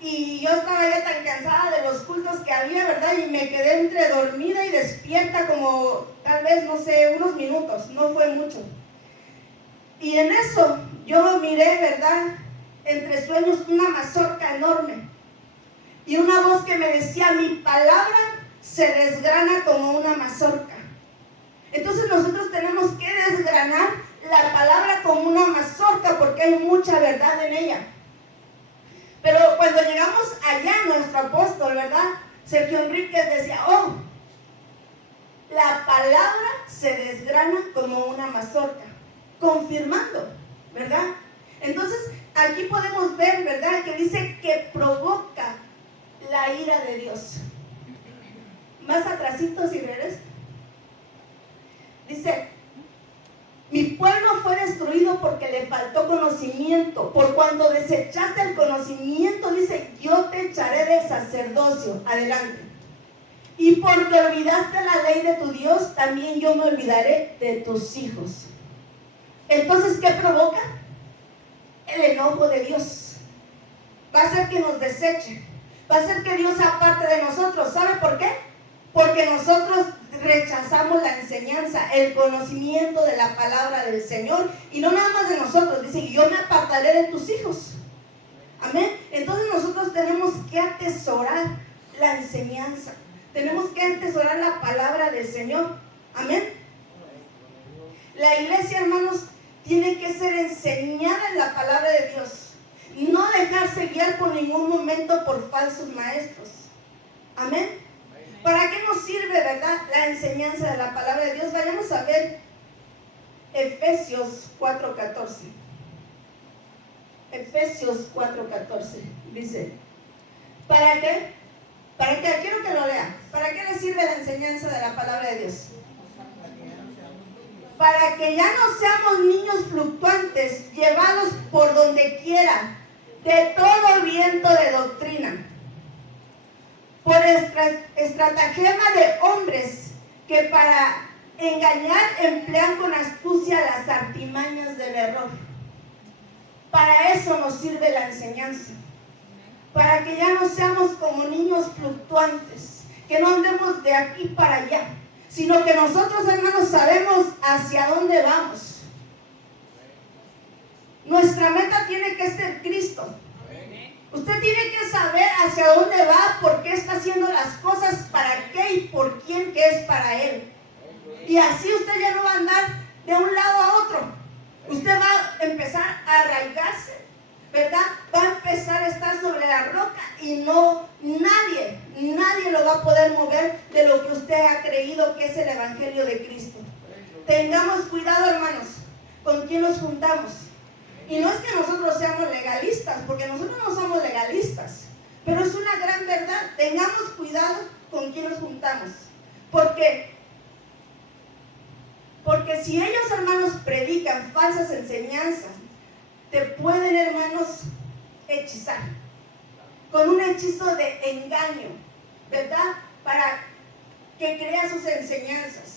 Y yo estaba ya tan cansada de los cultos que había, ¿verdad? Y me quedé entre dormida y despierta como tal vez, no sé, unos minutos, no fue mucho. Y en eso yo miré, ¿verdad? Entre sueños una mazorca enorme. Y una voz que me decía, mi palabra se desgrana como una mazorca. Entonces nosotros tenemos que desgranar la palabra como una mazorca porque hay mucha verdad en ella. Pero cuando llegamos allá, nuestro apóstol, ¿verdad? Sergio Enríquez decía, oh, la palabra se desgrana como una mazorca, confirmando, ¿verdad? Entonces, aquí podemos ver, ¿verdad? Que dice que provoca la ira de Dios. Más atrasito, si ves, dice, mi pueblo fue destruido porque le faltó conocimiento. Por cuando desechaste el conocimiento, dice, yo te echaré del sacerdocio. Adelante. Y porque olvidaste la ley de tu Dios, también yo me olvidaré de tus hijos. Entonces, ¿qué provoca? El enojo de Dios. Va a hacer que nos deseche. Va a hacer que Dios se aparte de nosotros. ¿Sabe por qué? Porque nosotros rechazamos la enseñanza, el conocimiento de la palabra del Señor. Y no nada más de nosotros. Dice, yo me apartaré de tus hijos. Amén. Entonces nosotros tenemos que atesorar la enseñanza. Tenemos que atesorar la palabra del Señor. Amén. La iglesia, hermanos, tiene que ser enseñada en la palabra de Dios. No dejarse guiar por ningún momento por falsos maestros. Amén. ¿Para qué nos sirve, verdad, la enseñanza de la palabra de Dios? Vayamos a ver Efesios 4:14. Efesios 4:14 dice, ¿para qué? ¿Para qué? Quiero que lo lea. ¿Para qué le sirve la enseñanza de la palabra de Dios? Para que ya no seamos niños fluctuantes, llevados por donde quiera, de todo viento de doctrina, por estratagema de hombres que para engañar emplean con astucia las artimañas del error. Para eso nos sirve la enseñanza. Para que ya no seamos como niños fluctuantes, que no andemos de aquí para allá, sino que nosotros, hermanos, sabemos hacia dónde vamos. Nuestra meta tiene que ser Cristo. Usted tiene que saber hacia dónde va, por qué está haciendo las cosas, para qué y por quién que es para Él. Y así usted ya no va a andar de un lado a otro. Usted va a empezar a arraigarse, ¿verdad? Va a empezar a estar sobre la roca y nadie lo va a poder mover de lo que usted ha creído que es el Evangelio de Cristo. Tengamos cuidado, hermanos, con quién nos juntamos. Y no es que nosotros seamos legalistas, porque nosotros no somos legalistas, pero es una gran verdad. Tengamos cuidado con quién nos juntamos. Porque si ellos, hermanos, predican falsas enseñanzas, te pueden, hermanos, hechizar con un hechizo de engaño, ¿verdad? Para que creas sus enseñanzas,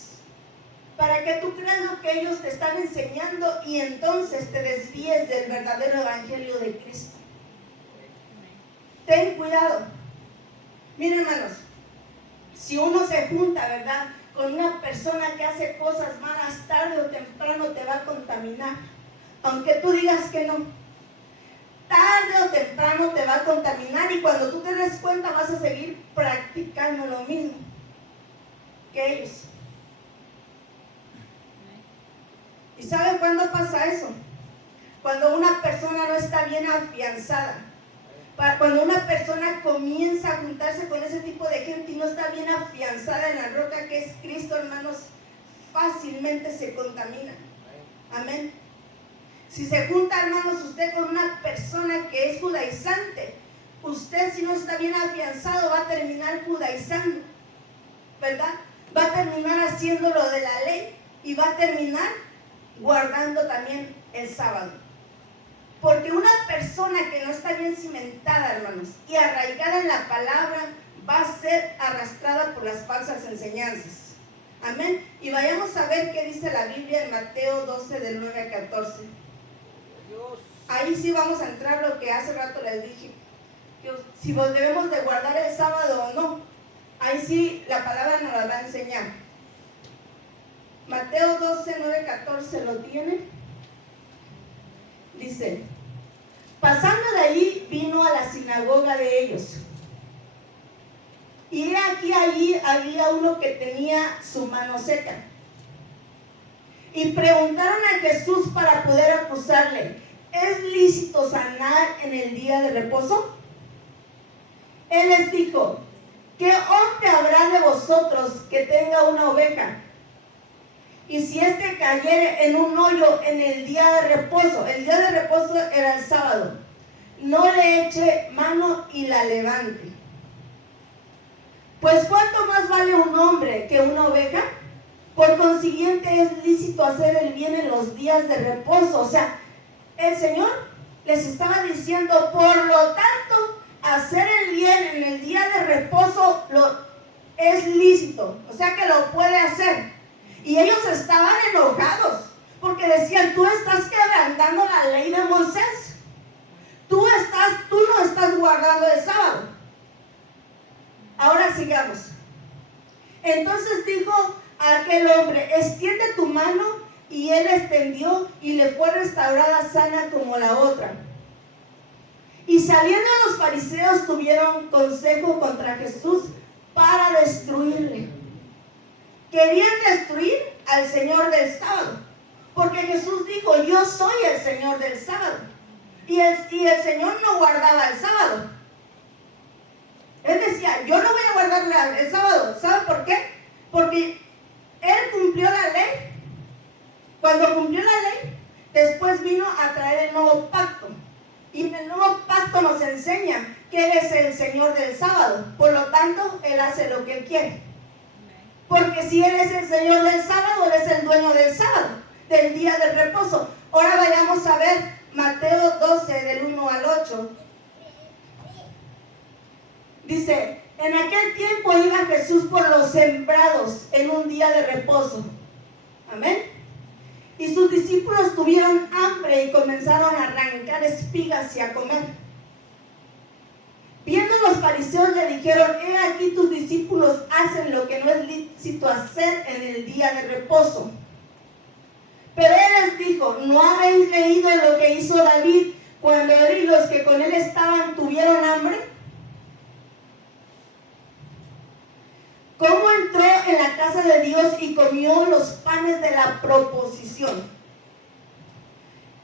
para que tú creas lo que ellos te están enseñando y entonces te desvíes del verdadero evangelio de Cristo. Ten cuidado. Miren, hermanos, si uno se junta, ¿verdad?, con una persona que hace cosas malas, tarde o temprano te va a contaminar. Aunque tú digas que no, tarde o temprano te va a contaminar y cuando tú te des cuenta vas a seguir practicando lo mismo que ellos. ¿Y sabe cuándo pasa eso? Cuando una persona no está bien afianzada. Cuando una persona comienza a juntarse con ese tipo de gente y no está bien afianzada en la roca que es Cristo, hermanos, fácilmente se contamina. Amén. Si se junta, hermanos, usted con una persona que es judaizante, usted, si no está bien afianzado, va a terminar judaizando, ¿verdad? Va a terminar haciendo lo de la ley y va a terminar guardando también el sábado. Porque una persona que no está bien cimentada, hermanos, y arraigada en la palabra, va a ser arrastrada por las falsas enseñanzas. Amén. Y vayamos a ver qué dice la Biblia en Mateo 12, del 9 a 14. Ahí sí vamos a entrar lo que hace rato les dije. si debemos de guardar el sábado o no. Ahí sí la palabra nos la va a enseñar. Mateo 12, 9, 14 lo tiene. Dice: pasando de allí vino a la sinagoga de ellos. Y he aquí allí había uno que tenía su mano seca. Y preguntaron a Jesús para poder acusarle: ¿es lícito sanar en el día de reposo? Él les dijo: ¿qué hombre habrá de vosotros que tenga una oveja? Y si éste cayere en un hoyo en el día de reposo, el día de reposo era el sábado, no le eche mano y la levante. Pues ¿cuánto más vale un hombre que una oveja? Por consiguiente es lícito hacer el bien en los días de reposo. O sea, el Señor les estaba diciendo, por lo tanto, hacer el bien en el día de reposo es lícito. O sea que lo puede hacer. Y ellos estaban enojados porque decían: tú estás quebrantando la ley de Moisés. Tú no estás guardando el sábado. Ahora sigamos. Entonces dijo a aquel hombre: extiende tu mano. Y él extendió y le fue restaurada sana como la otra. Y saliendo los fariseos tuvieron consejo contra Jesús para destruirle. Querían destruir al Señor del sábado, porque Jesús dijo: yo soy el Señor del sábado. Y el Señor no guardaba el sábado. Él decía: yo no voy a guardar el sábado. ¿Sabe por qué? Porque Él cumplió la ley. Cuando cumplió la ley, después vino a traer el nuevo pacto. Y en el nuevo pacto nos enseña que Él es el Señor del sábado. Por lo tanto, Él hace lo que Él quiere. Porque si Él es el Señor del sábado, Él es el dueño del sábado, del día del reposo. Ahora vayamos a ver Mateo 12, del 1 al 8. Dice: en aquel tiempo iba Jesús por los sembrados en un día de reposo. Amén. Y sus discípulos tuvieron hambre y comenzaron a arrancar espigas y a comer. Viendo los fariseos le dijeron: he aquí tus discípulos hacen lo que no es lícito hacer en el día de reposo. Pero Él les dijo: ¿no habéis leído lo que hizo David cuando Él y los que con Él estaban tuvieron hambre? ¿Cómo entró en la casa de Dios y comió los panes de la proposición?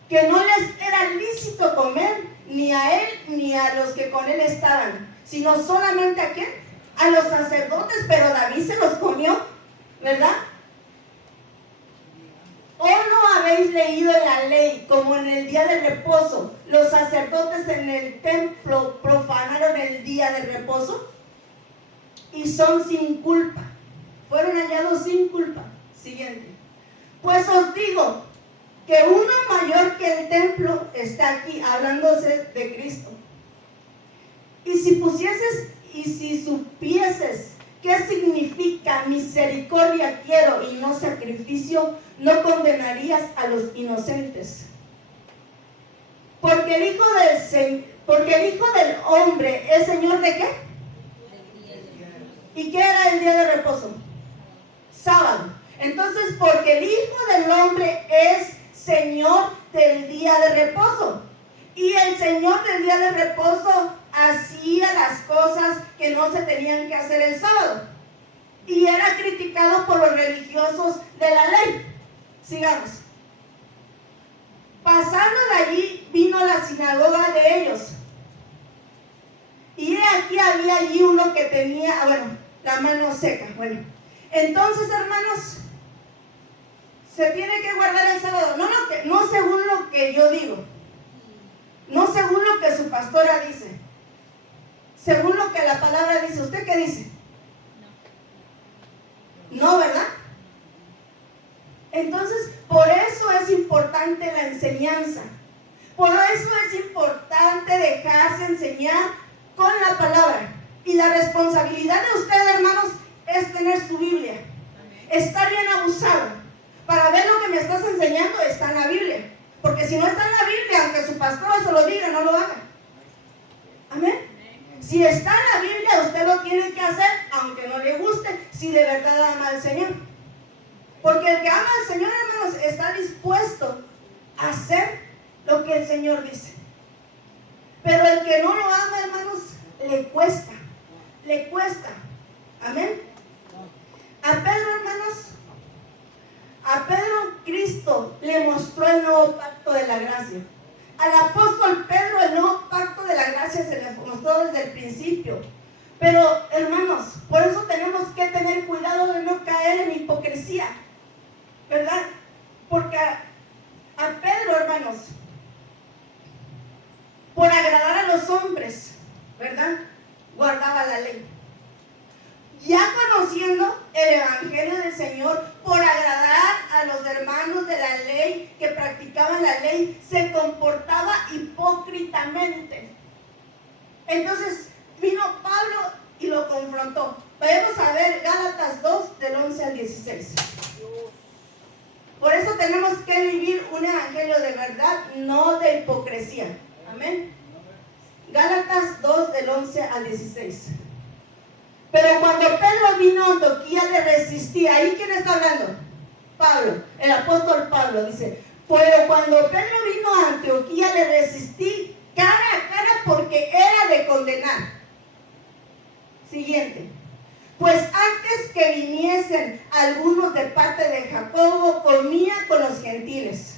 Que no les era lícito comer ni a Él ni a los que con Él estaban, sino solamente ¿a quién? A los sacerdotes, pero David se los comió, ¿verdad? ¿O no habéis leído en la ley, como en el día de reposo, los sacerdotes en el templo profanaron el día de reposo? Y son sin culpa. Fueron hallados sin culpa. Siguiente. Pues os digo que uno mayor que el templo está aquí, hablándose de Cristo. Y si supieses qué significa misericordia quiero y no sacrificio, no condenarías a los inocentes. Porque el Hijo del Hombre es Señor ¿de qué? ¿Y qué era el día de reposo? Sábado. Entonces, porque el Hijo del Hombre es Señor del día de reposo. Y el Señor del día de reposo hacía las cosas que no se tenían que hacer el sábado. Y era criticado por los religiosos de la ley. Sigamos. Pasando de allí, vino a la sinagoga de ellos. Y aquí había allí uno que tenía, la mano seca. Entonces, hermanos, se tiene que guardar el sábado. No según lo que yo digo. No según lo que su pastora dice. Según lo que la palabra dice. ¿Usted qué dice? No, ¿verdad? Entonces, por eso es importante la enseñanza. Por eso es importante dejarse enseñar con la palabra. Y la responsabilidad de usted, hermanos, es tener su Biblia. Estar bien abusado. Para ver lo que me estás enseñando está en la Biblia. Porque si no está en la Biblia, aunque su pastor se lo diga, no lo haga. Amén. Si está en la Biblia, usted lo tiene que hacer, aunque no le guste, si de verdad ama al Señor. Porque el que ama al Señor, hermanos, está dispuesto a hacer lo que el Señor dice. Pero el que no lo ama, hermanos, le cuesta. Le cuesta. Amén. A Pedro, hermanos, a Pedro Cristo le mostró el nuevo pacto de la gracia. Al apóstol Pedro el nuevo pacto de la gracia se le mostró desde el principio. Pero, hermanos, por eso tenemos que tener cuidado de no caer en hipocresía, ¿verdad? Porque a Pedro, hermanos, por agradar a los hombres, ¿verdad?, guardaba la ley. Ya conociendo el evangelio del Señor, por agradar a los hermanos de la ley que practicaban la ley, se comportaba hipócritamente. Entonces vino Pablo y lo confrontó. Vayamos a ver Gálatas 2, del 11 al 16. Por eso tenemos que vivir un evangelio de verdad, no de hipocresía. Amén. Gálatas 2, del 11 al 16. Pero cuando Pedro vino a Antioquía le resistía. ¿Ahí quién está hablando? Pablo, el apóstol Pablo dice: pero cuando Pedro vino a Antioquía le resistí cara a cara porque era de condenar. Siguiente. Pues antes que viniesen algunos de parte de Jacobo, comía con los gentiles.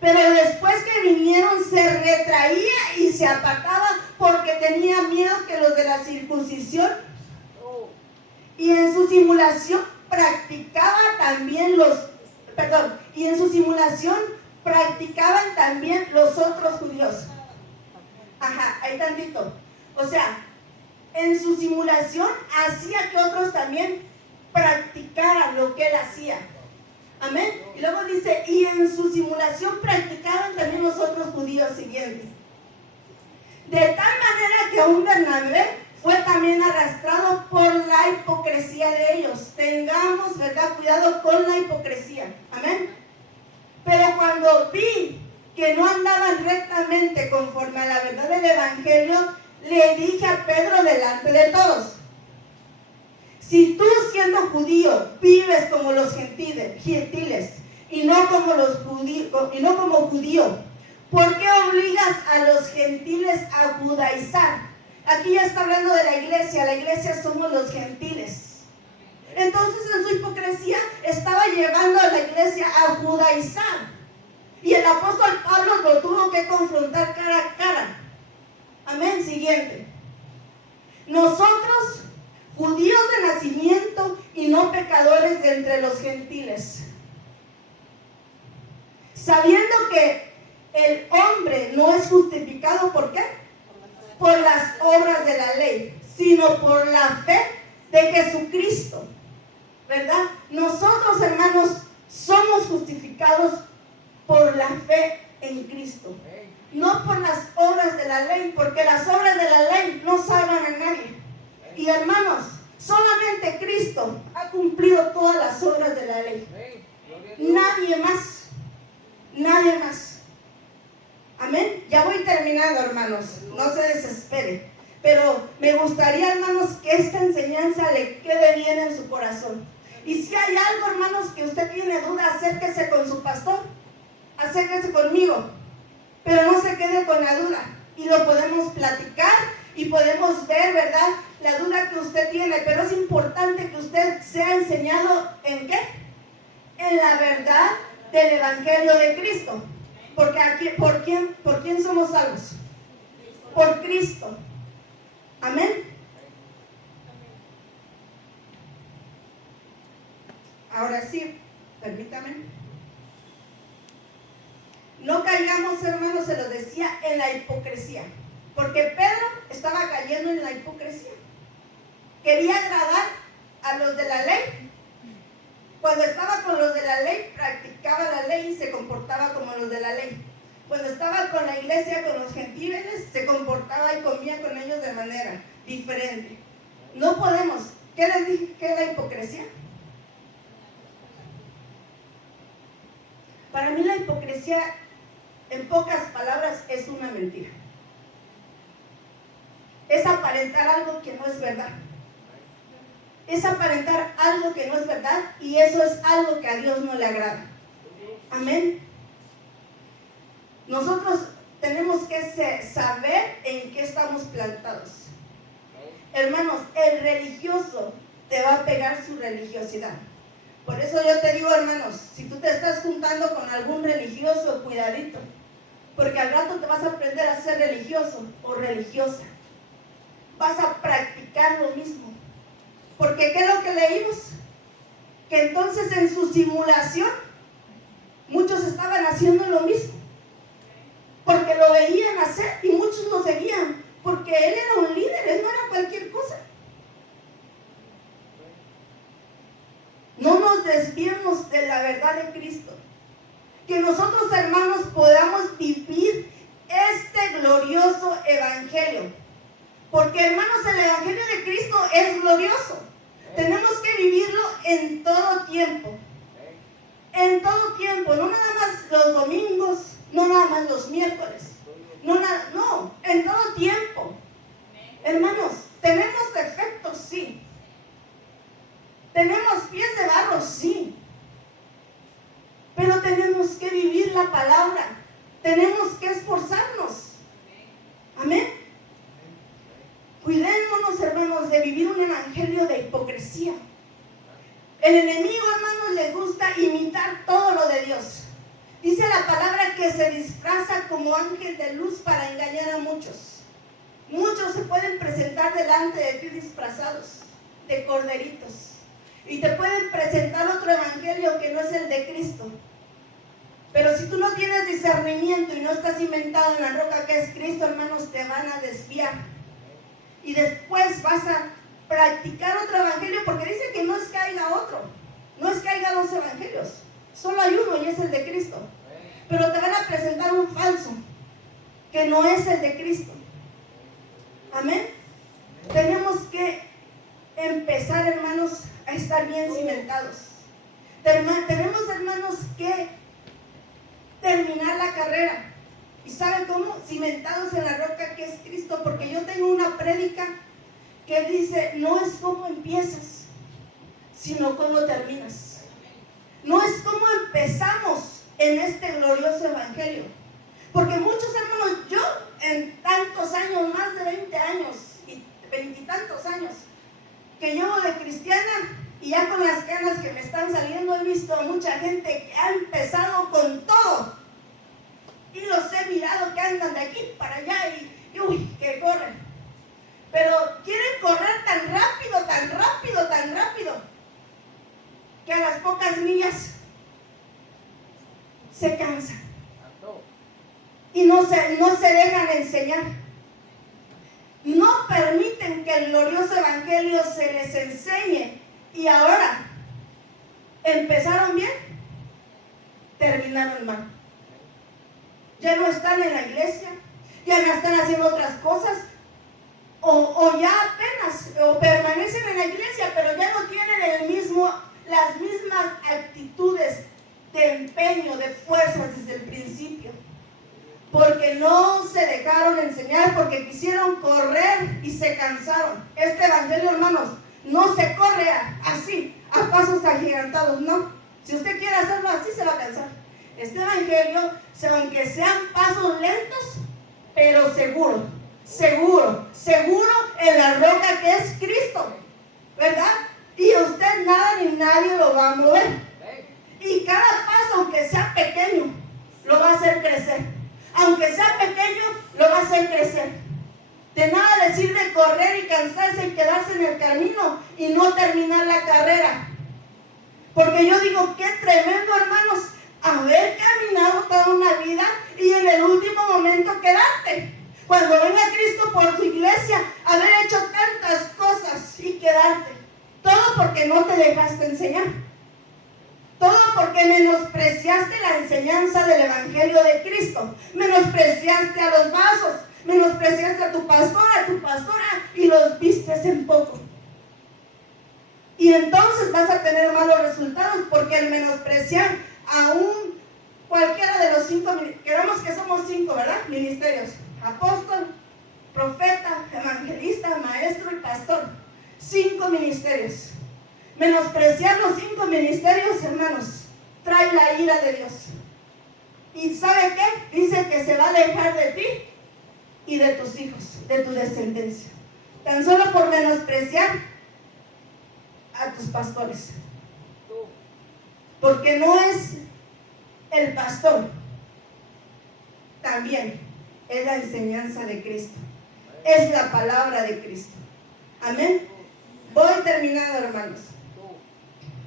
Pero después que vinieron se retraía y se apartaba porque tenía miedo que los de la circuncisión, y en su simulación practicaban también los otros judíos. Ajá, ahí tantito. O sea, en su simulación hacía que otros también practicaran lo que él hacía. Amén. Y luego dice, y en su simulación practicaban también los otros judíos siguientes. De tal manera que un Bernabé fue también arrastrado por la hipocresía de ellos. Tengamos, ¿verdad?, cuidado con la hipocresía. Amén. Pero cuando vi que no andaban rectamente conforme a la verdad del evangelio, le dije a Pedro delante de todos: si tú, siendo judío, vives como los gentiles y no como judío, ¿por qué obligas a los gentiles a judaizar? Aquí ya está hablando de la iglesia somos los gentiles. Entonces en su hipocresía estaba llevando a la iglesia a judaizar. Y el apóstol Pablo lo tuvo que confrontar cara a cara. Amén. Siguiente. Nosotros, judíos de nacimiento y no pecadores de entre los gentiles, sabiendo que el hombre no es justificado, ¿por qué? Por las obras de la ley, sino por la fe de Jesucristo, ¿verdad? Nosotros, hermanos, somos justificados por la fe en Cristo, no por las obras de la ley, porque las obras de la ley no salvan a nadie. Y hermanos, solamente Cristo ha cumplido todas las obras de la ley. Nadie más. Nadie más. Amén. Ya voy terminando, hermanos. No se desespere. Pero me gustaría, hermanos, que esta enseñanza le quede bien en su corazón. Y si hay algo, hermanos, que usted tiene duda, acérquese con su pastor. Acérquese conmigo. Pero no se quede con la duda. Y lo podemos platicar y podemos ver, ¿verdad?, la duda que usted tiene. Pero es importante que usted sea enseñado ¿en qué? En la verdad del evangelio de Cristo. Porque aquí, ¿por quién somos salvos? Por Cristo. Amén. Ahora sí, permítame. No caigamos, hermanos, se lo decía, en la hipocresía. Porque Pedro estaba cayendo en la hipocresía. Quería agradar a los de la ley. Cuando estaba con los de la ley, practicaba la ley y se comportaba como los de la ley. Cuando estaba con la iglesia, con los gentiles, se comportaba y comía con ellos de manera diferente. No podemos. ¿Qué les dije? ¿Qué es la hipocresía? Para mí la hipocresía, en pocas palabras, es una mentira. Es aparentar algo que no es verdad. Es aparentar algo que no es verdad, y eso es algo que a Dios no le agrada. Amén. Nosotros tenemos que saber en qué estamos plantados. Hermanos, el religioso te va a pegar su religiosidad. Por eso yo te digo, hermanos, si tú te estás juntando con algún religioso, cuidadito, porque al rato te vas a aprender a ser religioso o religiosa. Vas a practicar lo mismo. Porque ¿qué es lo que leímos? Que entonces en su simulación muchos estaban haciendo lo mismo. Porque lo veían hacer y muchos lo seguían. Porque él era un líder, él no era cualquier cosa. No nos desviemos de la verdad de Cristo. Que nosotros, hermanos, podamos vivir este glorioso evangelio. Porque, hermanos, el evangelio de Cristo es glorioso. Tenemos que vivirlo en todo tiempo. En todo tiempo, no nada más los domingos, no nada más los miércoles. No, en todo tiempo. Hermanos, tenemos defectos, sí. Tenemos pies de barro, sí. Pero tenemos que vivir la palabra. Tenemos que esforzarnos. Amén. Cuidémonos, hermanos, de vivir un evangelio de hipocresía. El enemigo, hermanos, le gusta imitar todo lo de Dios. Dice la palabra que se disfraza como ángel de luz para engañar a muchos. Muchos se pueden presentar delante de ti disfrazados de corderitos. Y te pueden presentar otro evangelio que no es el de Cristo. Pero si tú no tienes discernimiento y no estás cimentado en la roca que es Cristo, hermanos, te van a desviar. Y después vas a practicar otro evangelio, porque dice que no es que haya otro. No es que haya dos evangelios. Solo hay uno y es el de Cristo. Pero te van a presentar un falso, que no es el de Cristo. Amén. Tenemos que empezar, hermanos, a estar bien cimentados. Tenemos, hermanos, que terminar la carrera. ¿Y saben cómo? Cimentados en la roca que es Cristo. Porque yo tengo una prédica que dice, no es cómo empiezas, sino cómo terminas. No es cómo empezamos en este glorioso evangelio. Porque muchos, hermanos, yo en tantos años, más de 20 años y 20 y tantos años que llevo de cristiana, y ya con las ganas que me están saliendo, he visto a mucha gente que ha empezado con todo. Y los he mirado que andan de aquí para allá y uy, que corren. Pero quieren correr tan rápido, tan rápido, tan rápido, que a las pocas millas se cansan. Y no se dejan enseñar. No permiten que el glorioso evangelio se les enseñe. Y ahora, empezaron bien, terminaron mal. Ya no están en la iglesia, ya no están haciendo otras cosas, o ya apenas, o permanecen en la iglesia, pero ya no tienen las mismas actitudes de empeño, de fuerzas desde el principio. Porque no se dejaron enseñar, porque quisieron correr y se cansaron. Este evangelio, hermanos, no se corre así, a pasos agigantados, no. Si usted quiere hacerlo así, se va a cansar. Este evangelio, aunque sean pasos lentos, pero seguro en la roca que es Cristo, ¿verdad? Y usted nada ni nadie lo va a mover. Y cada paso, aunque sea pequeño, lo va a hacer crecer. Aunque sea pequeño, lo va a hacer crecer. De nada le sirve correr y cansarse y quedarse en el camino y no terminar la carrera. Porque yo digo, qué tremendo, hermanos, haber caminado toda una vida y en el último momento quedarte. Cuando venga Cristo por su iglesia, haber hecho tantas cosas y quedarte. Todo porque no te dejaste enseñar. Todo porque menospreciaste la enseñanza del evangelio de Cristo. Menospreciaste a los vasos. Menospreciaste a tu pastora y los vistes en poco. Y entonces vas a tener malos resultados, porque al menospreciar a cualquiera de los 5, queremos que somos 5, ¿verdad? Ministerios: apóstol, profeta, evangelista, maestro y pastor. 5 ministerios. Menospreciar los 5 ministerios, hermanos, trae la ira de Dios. ¿Y sabe qué? Dice que se va a alejar de ti y de tus hijos, de tu descendencia. Tan solo por menospreciar a tus pastores. Porque no es el pastor, también es la enseñanza de Cristo. Es la palabra de Cristo. Amén. Voy terminando, hermanos.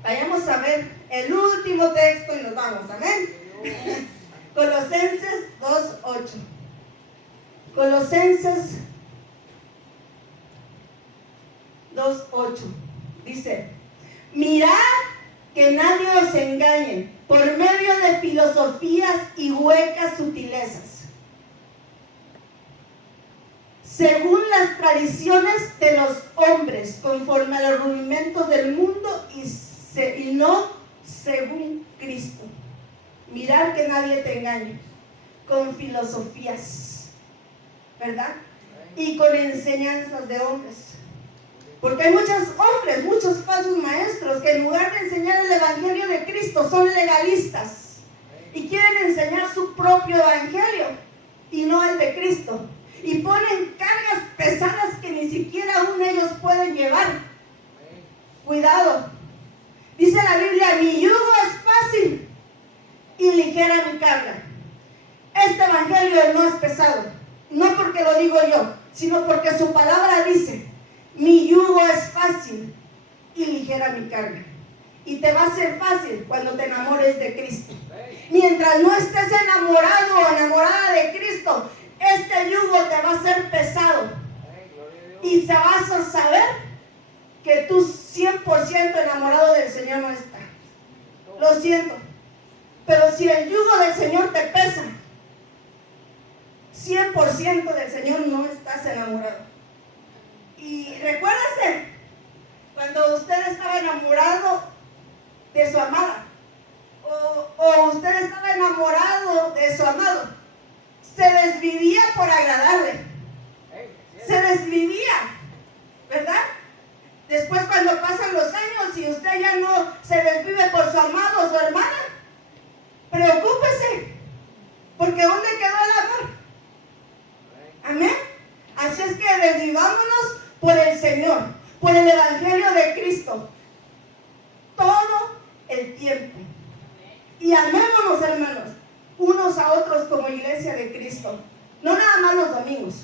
Vayamos a ver el último texto y nos vamos. Amén. Colosenses 2:8. Colosenses 2:8. Dice: mirad que nadie os engañe por medio de filosofías y huecas sutilezas, según las tradiciones de los hombres, conforme a los rudimentos del mundo y no según Cristo. Mirar que nadie te engañe con filosofías, ¿verdad? Y con enseñanzas de hombres. Porque hay muchos hombres, muchos falsos maestros que en lugar de enseñar el evangelio de Cristo son legalistas y quieren enseñar su propio evangelio y no el de Cristo. Y ponen cargas pesadas que ni siquiera aún ellos pueden llevar. Cuidado. Dice la Biblia: mi yugo es fácil y ligera mi carga. Este evangelio no es pesado. No porque lo digo yo, sino porque su palabra dice: mi yugo es fácil y ligera mi carga. Y te va a ser fácil cuando te enamores de Cristo. Mientras no estés enamorado o enamorada de Cristo, este yugo te va a ser pesado. Y te vas a saber que tú 100% enamorado del Señor no estás. Lo siento. Pero si el yugo del Señor te pesa, 100% del Señor no estás enamorado. Y recuérdese, cuando usted estaba enamorado de su amada, o usted estaba enamorado de su amado, se desvivía por agradarle. Se desvivía, ¿verdad? Después, cuando pasan los años y usted ya no se desvive por su amado o su hermana, preocúpese, porque ¿dónde quedó el amor? Amén. Así es que desvivámonos por el Señor, por el evangelio de Cristo, todo el tiempo. Y amémonos, hermanos, unos a otros como iglesia de Cristo. No nada más los domingos,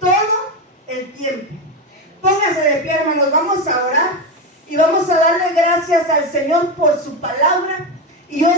todo el tiempo. Póngase de pie, hermanos, vamos a orar y vamos a darle gracias al Señor por su palabra. Y yo